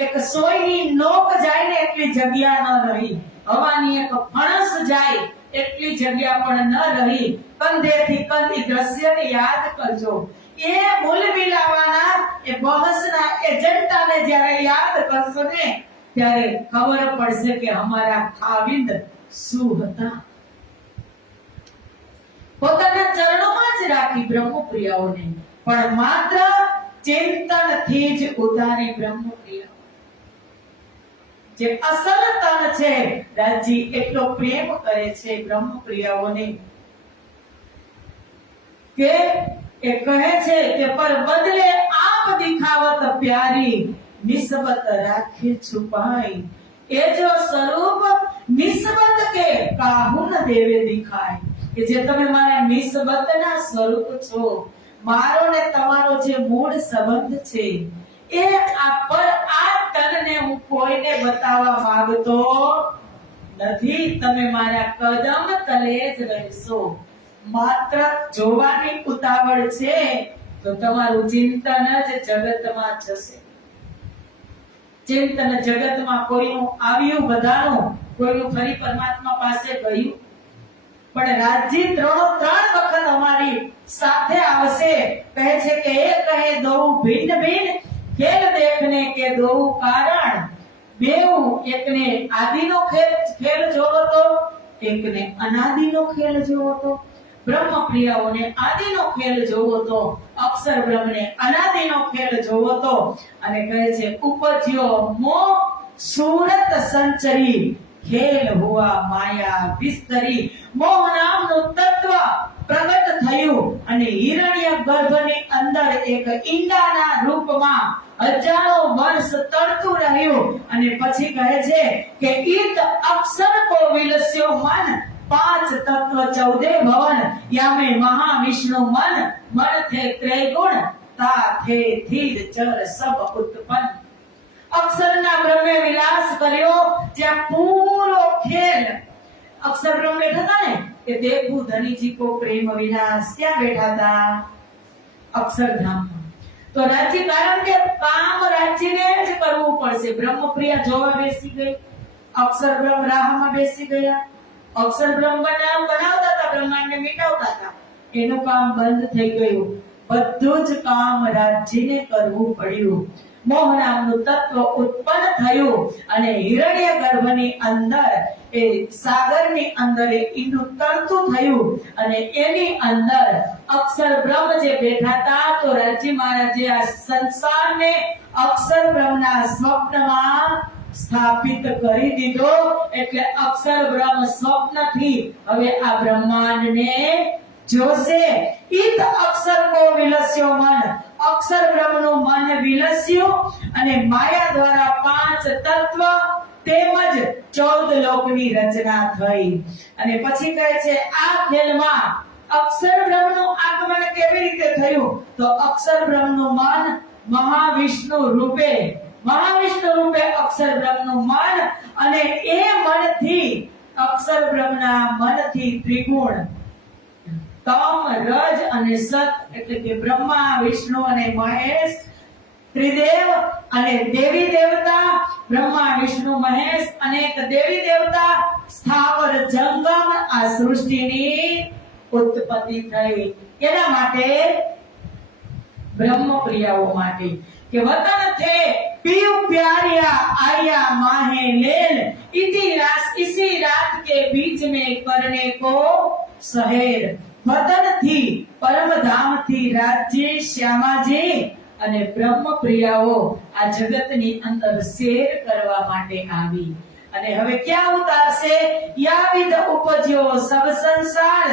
એક સોયની નોક જાય ને એટલી જગ્યા ન રહી, હવાની એક ફણસ જાય એટલી જગ્યા પણ ન રહી. કંધેથી કંધી દ્રશ્યને યાદ કરજો. એ મૂલ મિલાવાના એ બહસના એજન્ટાને જ્યારે યાદ કરશો ને ત્યારે ખબર પડશે કે અમારા ખાવિંદ શું હતા. પોતાના ચરણોમાં જ રાખી બ્રહ્મપ્રિયાઓને, પણ માત્ર ચિંતનથી જ ઉતારી બ્રહ્મપ્રિયા. જે અસલ તન છે રાજી એટલો પ્રેમ કરે છે બ્રહ્મપ્રિયાઓને કે એ કહે છે કે પર બદલે આપ દિખાવત પ્યારી નિસ્બત રાખે છુપાઈ. એ જો સ્વરૂપ નિસ્બત કે કાહુ ન દેવે દિખાય. કે જે તમે મારા નિસ્બતના સ્વરૂપ છો, મારો ને તમારો જે મૂળ સંબંધ છે એ આ તનને હું કોઈને બતાવવા માંગતો નથી. તમે મારા કદમ તલે જ રહેશો. માત્ર જોવાની ઉતાવળ છે તો તમારું ચિંતન જ જગતમાં જશે. ચિંતન જગતમાં કોઈનું આવ્યું બધાનું, કોઈનું ફરી પરમાત્મા પાસે ગયું. પણ રાજ્ય ત્રણ વખત અમારી સાથે આવશે. કહે છે કે એ કહે દો ભિન્ન ભિન્ન ખેલ દેખને કે દો કારણ. બેઉ એકને આદિનો ખેલ જોવો તો એકને અનાદિનો ખેલ જોવો તો. બ્રહ્મપ્રિયાઓને આદિનો ખેલ જોવો તો, અક્ષર બ્રહ્મને અનાદિનો ખેલ જોવો તો. અને કહે છે ઉપજ્યો મોહ સુરત સંચરી ખેલ હુआ માયા વિસ્તરી. મોહ નામનું તત્વ પ્રગટ થયું અને હિરણ્ય ગર્ભની અંદર એક ઈંડાના રૂપમાં હજારો વર્ષ તરતું રહ્યું. અને પછી કહે છે કે ઈત અક્ષર કો વિલસ્યો મન 5 તત્વ 14 ભવન યામે મહાવિષ્ણુ મન મન થે ત્રિગુણ તા થે ધીર ચર સબ ઉત્પન્ન. અક્ષરના બ્રહ્મે વિલાસ કર્યો જ્યાં પૂરો ખેલ. અક્ષર બ્રહ્મ બેઠા હતા ને કે દેવભૂ ધનીજી કો પ્રેમ વિલાસ ક્યાં બેઠા હતા? અક્ષરધામમાં. તો રાજ્ય કારણ કે કામ રાજ્યને જ કરવું પડશે. બ્રહ્મપ્રિયા જોવા બેસી ગઈ, અક્ષર બ્રહ્મ રાહમાં બેસી ગયા. અક્ષર બ્રહ્મ બનાવતા હતા, બ્રહ્માંડને મિટાવતા હતા. એનું કામ બંધ થઈ ગયું. બધું જ કામ રાજ્યને કરવું પડ્યું. મોહ નામનું તત્વ ઉત્પન્ન થયું અને હિરણ્ય ગર્ભની અંદર એ સાગરની અંદર એ ઈંડું તરતું થયું અને એની અંદર અક્ષર બ્રહ્મ જે બેઠા હતા. તો રાજ્ય મહારાજે આ સંસારને અક્ષર બ્રહ્મના સ્વપ્નમાં સ્થાપિત કરી દીધો. એટલે અક્ષર બ્રહ્મ સ્વપ્નથી હવે આ બ્રહ્માંડને જોશે. ઈત અક્ષર કો વિલસ્યો મન, અક્ષર બ્રહ્મનું મન વિલસ્યું અને માયા દ્વારા 5 તત્વ તેમજ 14 લોકની રચના થઈ. અને પછી કહે છે આ ખેલમાં અક્ષર બ્રહ્મનું આગમન કેવી રીતે થયું? તો અક્ષર બ્રહ્મનું મન મહાવિષ્ણુ રૂપે અક્ષર બ્રહ્મનું મન, અને એ મનથી અક્ષર બ્રહ્મના મનથી ત્રિગુણ તમ, રજ અને સત એટલે કે બ્રહ્મા, વિષ્ણુ અને મહેશ ત્રિદેવ અને દેવી દેવતા, બ્રહ્મા વિષ્ણુ મહેશ અનેક દેવી દેવતા, સ્થાવર જંગમ આ સૃષ્ટિની ઉત્પત્તિ થઈ. એના માટે બ્રહ્મ પ્રિયાઓ માટે કે વતન થે पीयू प्यारिया आया माहे लेल, इसी रात के बीच में करने को शहर. वतन थी परम धाम थी राज्य श्यामाजी અને બ્રહ્મ પ્રિયાઓ આ જગતની અંદર શેર કરવા માટે આવી. અને હવે ક્યાં ઉતારશે? યા વિદ ઉપજ્યો સબ સંસાર,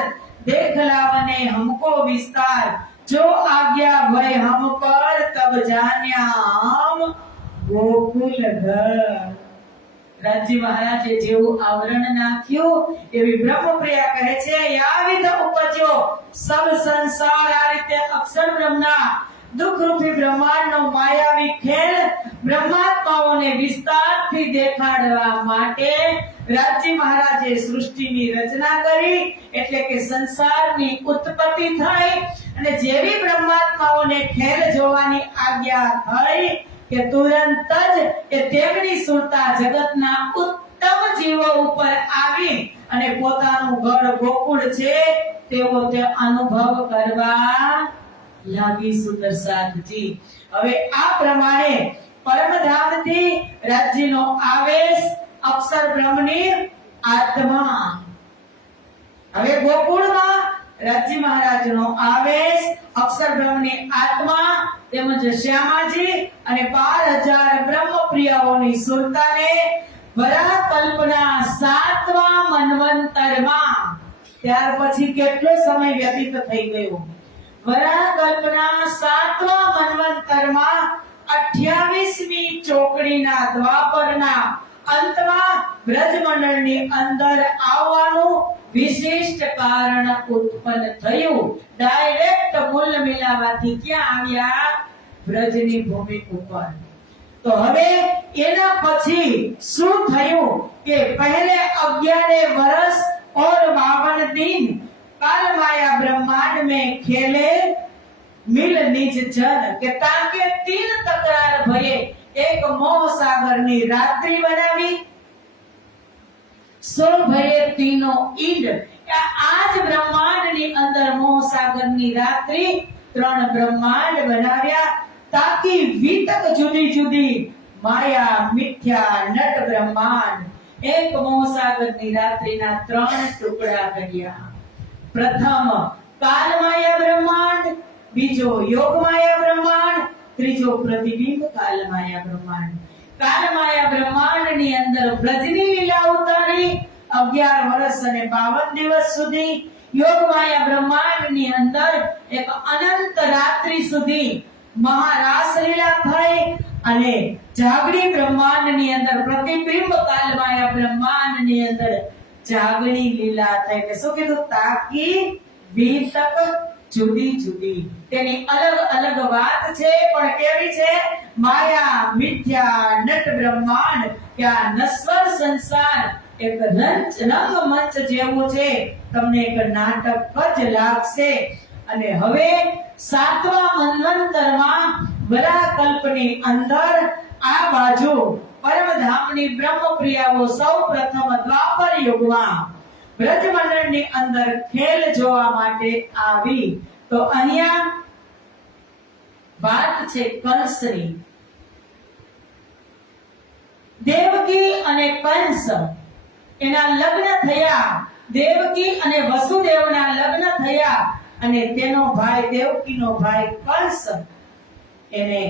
દેખ લાવને हमको विस्तार, जो आज्ञा भय हम पर तब जान्या हम ગોકુલ ઘર. રાજ્ય મહારાજે જેવું આવરણ નાખ્યું એવી બ્રહ્મપ્રિયા કહે છે યાવિદ ઉપજ્યો સબ સંસાર. આ રીતે અક્ષર બ્રહ્મના દુઃખરૂપી બ્રહ્માંડનો માયાવી ખેલ બ્રહ્માત્માઓને વિસ્તારથી દેખાડવા માટે રાજ્ય મહારાજે સૃષ્ટિની રચના કરી. એટલે કે સંસારની ઉત્પત્તિ થઈ અને જેવી બ્રહ્માત્માઓને ખેલ જોવાની આજ્ઞા થઈ કે તુરંત જ એ તેમની સુરતા જગતના ઉત્તમ જીવો ઉપર આવી અને પોતાનું ઘર ગોકુળ છે તેવો તે અનુભવ કરવા લાગી સુદર્શનજી. હવે આ પ્રમાણે પરમધામથી રાજ્યનો આવેશ અક્ષર બ્રહ્મની આત્મા. હવે ગોકુળમાં રાજ્ય મહારાજનો આવેશ અક્ષર બ્રહ્મની આત્મા તેમજ શ્યામાજી અને 12,000 બ્રહ્મ પ્રિયાઓની સુરતાને વરાહ કલ્પના 7મા મન્વંતરમાં. ત્યાર પછી કેટલો સમય વ્યતીત થઈ ગયો? વરાહ કલ્પના 7મા મન્વંતરમાં 28મી ચોકડીના દ્વાપરના અંતમાં બ્રજમંડળની અંદર આવવાનું વિશિષ્ટ કારણ ઉત્પન્ન થયું. ડાયરેક્ટ મૂલ મિલાવાથી ક્યાં આવ્યા? બ્રજની ભૂમિ ઉપર. તો હવે એના પછી શું થયું કે પહેલે 11 वर्ष और 52 दिन काल माया ब्रह्मांड में खेले मिल निज जन के ताके 3 तकरार भये एक मोह सागर ની રાત્રિ બનાવી. સો ભયે તીનો ઈંડ. આજ બ્રહ્માંડની અંદર મોહ સાગરની રાત્રિ 3 બ્રહ્માંડ બનાવ્યા તાકી વિતક જુદી જુદી માયા મિથ્યા નટ બ્રહ્માંડ. એક મોહ સાગરની રાત્રિના 3 ટુકડા કર્યા. પ્રથમ કાલ માયા બ્રહ્માંડ, બીજો યોગ માયા બ્રહ્માંડ, ત્રીજો પ્રતિબિંબ કાલ માયા બ્રહ્માંડ. કાલ માયા બ્રહ્માંડની અંદર બ્રજની લીલા ઉતારી 11 વર્ષ અને 52 દિવસ સુધી. યોગ માયા બ્રહ્માંડની અંદર એક અનંત રાત્રિ સુધી મહારાસ લીલા થઈ અને જાગણી બ્રહ્માંડની અંદર પ્રતિબિંબ કાલ માયા બ્રહ્માંડની અંદર જાગણી લીલા થઈ. એટલે શું કીધું? તાકી વિતક જુદી જુદી તેની અલગ અલગ વાત છે પણ કેવી છે? માયા મિથ્યા નટ બ્રહ્માંડ કે આ નશ્વર સંસાર એક રંગમંચ જેવું છે. તમને એક નાટક જ લાગશે. અને હવે 7મા મન્વંતરમાં વરાહ કલ્પની અંદર આ બાજુ પરમધામની બ્રહ્મપ્રિયાઓ સૌ પ્રથમ દ્વાપર યુગમાં બ્રજમંડળની અંદર ખેલ જોવા માટે આવી. તો અહીંયા વાત છે કંસની. દેવકી અને કંસ એના લગ્ન થયા. દેવકી અને વસુદેવના લગ્ન થયા અને તેનો ભાઈ દેવકીનો ભાઈ કંસ એને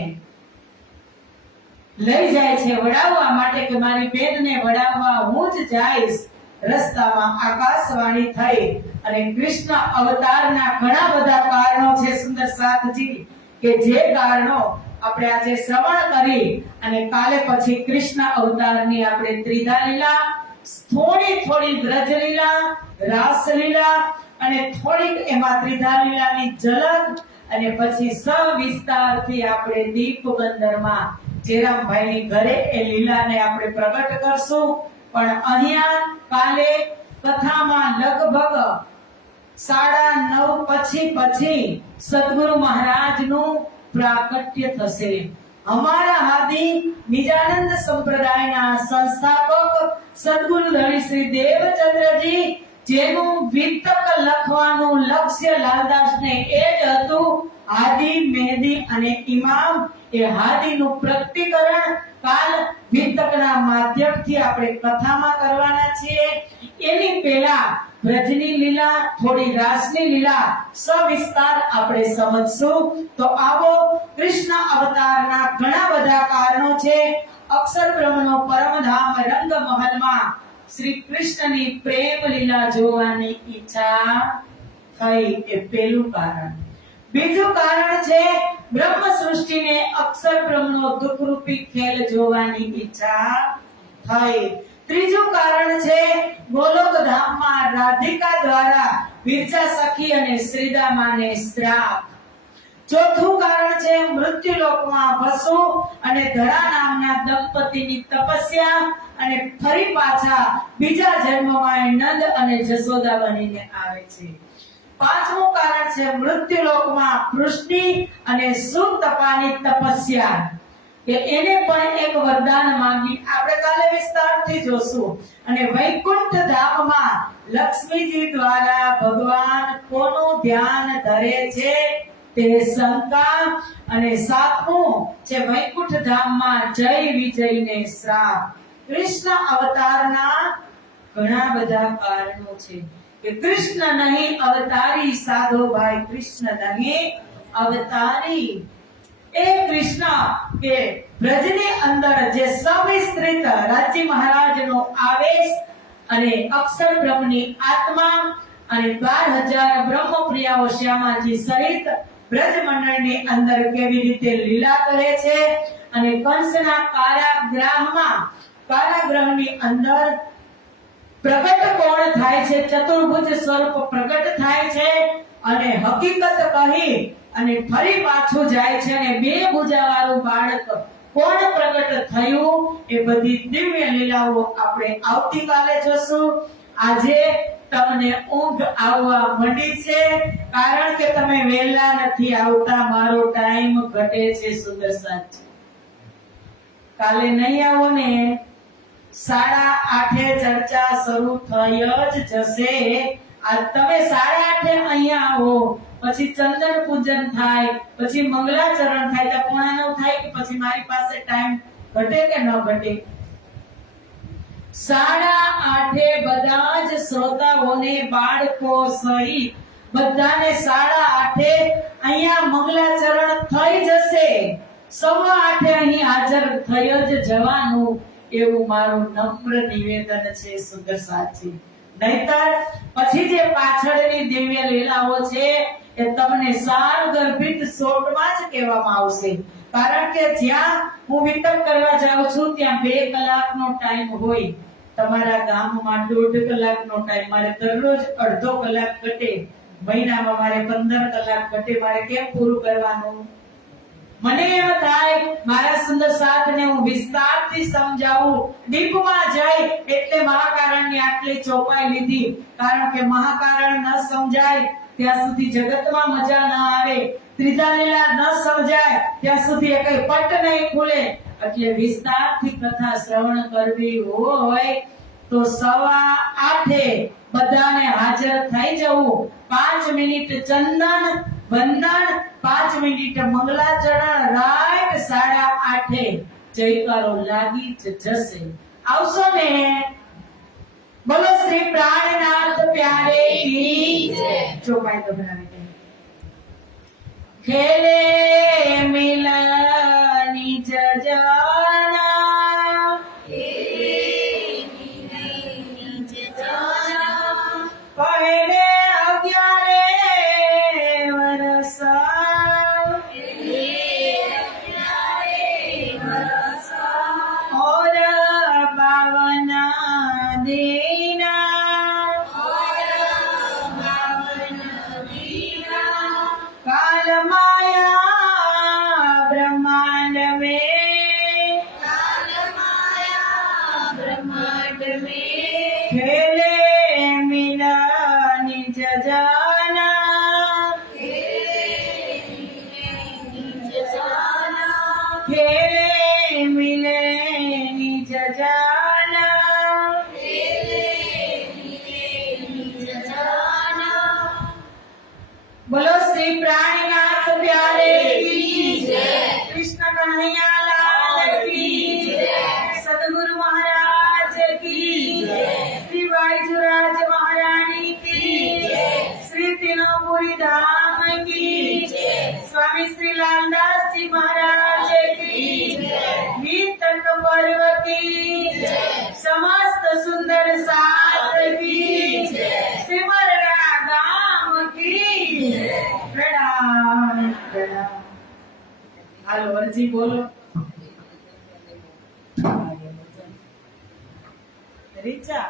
લઈ જાય છે વડાવવા માટે કે મારી બેનને વડાવવા હું જ જઈશ. રસ્તામાં આકાશવાણી થઈ અને કૃષ્ણ અવતારના ઘણા બધા કારણો છે સુંદર સાથજી, કે જે કારણો આપણે આજે શ્રવણ કરી અને કાલે પછી કૃષ્ણ અવતારની આપણે ત્રિધા લીલા, થોડી વ્રજ લીલા, રાસ લીલા અને થોડીક એમાં ત્રિધા લીલાની ઝલક અને પછી સવિસ્તારથી આપણે દીપ બંદરમાં જેરામભાઈની ઘરે એ લીલાને આપણે પ્રગટ કરશું. પણ અહીંયા કાલે કથામાં લગભગ 9:30 પછી સદગુરુ મહારાજનું પ્રાકટ્ય થશે. અમારા આદિ નિજાનંદ સંપ્રદાયના સંસ્થાપક સદગુરુ ધણી શ્રી દેવચંદ્રજી, જેનું વિતક લખવાનું લક્ષ્ય લાલદાસને એ જ હતું, આદિ, મહેદી અને ઇમામ એ હાદીનું પ્રગટીકરણ કાલ વિતકના માધ્યમથી આપણે કથામાં કરવાના છીએ. એની પહેલા વ્રજની લીલા, થોડી રાસની લીલા સવિસ્તાર આપણે સમજશું. તો આવો કૃષ્ણ અવતારના ઘણા બધા કારણો છે. અક્ષર બ્રહ્મનો પરમધામ રંગમહલમાં શ્રી કૃષ્ણની પ્રેમ લીલા જોવાની ઈચ્છા થઈ, એ પહેલું કારણ. બીજું કારણ છે બ્રહ્મ સૃષ્ટિને અક્ષર બ્રહ્મનો દુઃખરૂપી ખેલ જોવાની ઈચ્છા થઈ. ત્રીજું કારણ છે ગોલોક ધામમાં રાધિકા દ્વારા વિરજા સખી અને શ્રીદામાને શ્રાપ. ચોથું કારણ છે મૃત્યુલોકમાં વસુ અને ધરા નામના દંપતીની તપસ્યા અને ફરી પાછા બીજા જન્મમાં નંદ અને જશોદા બનીને આવે છે. પાંચમું કારણ છે મૃત્યુલોકમાં કૃષ્ણી અને સુતપાની તપસ્યા, કે એને પણ એક વરદાન માંગી આપણે કાલે વિસ્તારથી જોશું. અને વૈકુંઠ ધામમાં લક્ષ્મીજી દ્વારા ભગવાન કોનું ધ્યાન ધરે છે તે શંકા. અને સાતમું છે વૈકુંઠ ધામમાં જય વિજયને શ્રાપ. કૃષ્ણ અવતારના ઘણા બધા કારણો છે કે કૃષ્ણ નહીં અવતારી, સાધો ભાઈ કૃષ્ણ નહીં અવતારી. એ કૃષ્ણ કે બ્રજની અંદર જે સવિસ્તૃત રાજ્ય મહારાજનો આવેશ અને અક્ષર બ્રહ્મની આત્મા અને 12,000 બ્રહ્મપ્રિયાઓ શ્યામાજી સહિત બ્રજ મંડળની અંદર કેવી રીતે લીલા કરે છે. અને કંસના કારાગૃહની અંદર પ્રગટ કોણ થાય છે, ચતુર્ભુજ સ્વરૂપ પ્રગટ થાય છે અને હકીકત કહી અને ફરી પાછું જાય છે. અને 2 ભુજાવાળું બાળક કોણ પ્રગટ થયું, એ બધી દિવ્ય લીલાઓ આપણે આવતીકાલે જોશું. આજે તમને ઊંઘ આવવા માંડી છે કારણ કે તમે વહેલા નથી આવતા, મારો ટાઈમ ઘટે છે. સુંદર સાચ કાલે નહીં આવો ને 8:30 ચર્ચા શરૂ થઈ જ જશે. આ તમે 8:30 અહીંયા આવો, પછી ચંદન પૂજન થાય, પછી મંગલાચરણ થાય, તો 8:45 થાય કે પછી મારી પાસે ટાઈમ ઘટે કે ન ઘટે? 8:30 બધા જ શ્રોતાઓને બાળકો સહિત બધાને 8:30 અહીંયા મંગલાચરણ થઈ જશે. 8:15 અહીં હાજર થઈ જ જવાનું, એવું મારું નમ્ર નિવેદન છે. સુંદર સાચી નહીતર પછી જે પાછળની દિવ્ય લીલાઓ છે એ તમને સારગર્ભિત શોર્ટમાં જ કહેવામાં આવશે. કારણ કે જ્યાં હું વિતક કરવા જાઉં છું ત્યાં 2 કલાકનો ટાઈમ હોય, તમારા ગામમાં 1.5 કલાકનો ટાઈમ. મારે દરરોજ અડધો કલાક ઘટે, મહિનામાં મારે 15 કલાક ઘટે. મારે કેમ પૂરું કરવાનું? મને એમ થાય મારા સુંદર સાથને હું વિસ્તારથી સમજાવું. ડીપમાં જાય એટલે મહાકારણની આટલી ચોપાઈ લીધી, કારણ કે મહાકારણ ન સમજાય ત્યાં સુધી જગતમાં મજા ન આવે. ત્રિધા લીલા ન સમજાય ત્યાં સુધી કઈ પટ નહીં ખુલે. એટલે વિસ્તારથી કથા શ્રવણ કરવી હોય તો 8:15 બધાને હાજર થઈ જવું. 5 મિનિટ ચંદન વંદન, 5 મિનિટ મંગલાચરણ, રાઈટ 8:30 જયકારો લાગી જ જશે. આવશો ને? બોલો શ્રી પ્રાણનાથ પ્યારે કી જય. ચોપાઈ તો બનાવી દે. ખેલે મિલની જજાન જાના ખેરે મિલે નિજ જાના બોલો શ્રી પ્રાણીનાથ પ્યારે કી જય કૃષ્ણ કન્હૈયા લાલ કી જય સદગુરુ મહારાજ કી જય શ્રી બાઈજુરાજ મહારાણી કી જય શ્રી તીનોપુરી ધામ કી જય સ્વામી શ્રી લાલદાસજી મહારાજ કી જય ગીતક પર્વ કી જય સમસ્ત સુંદર સાત કી જય સિમરણા ગામ કી જય પ્રણામ પ્રણામ હાલો અરજી બોલો રીચા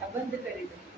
આ બંધ કરી દે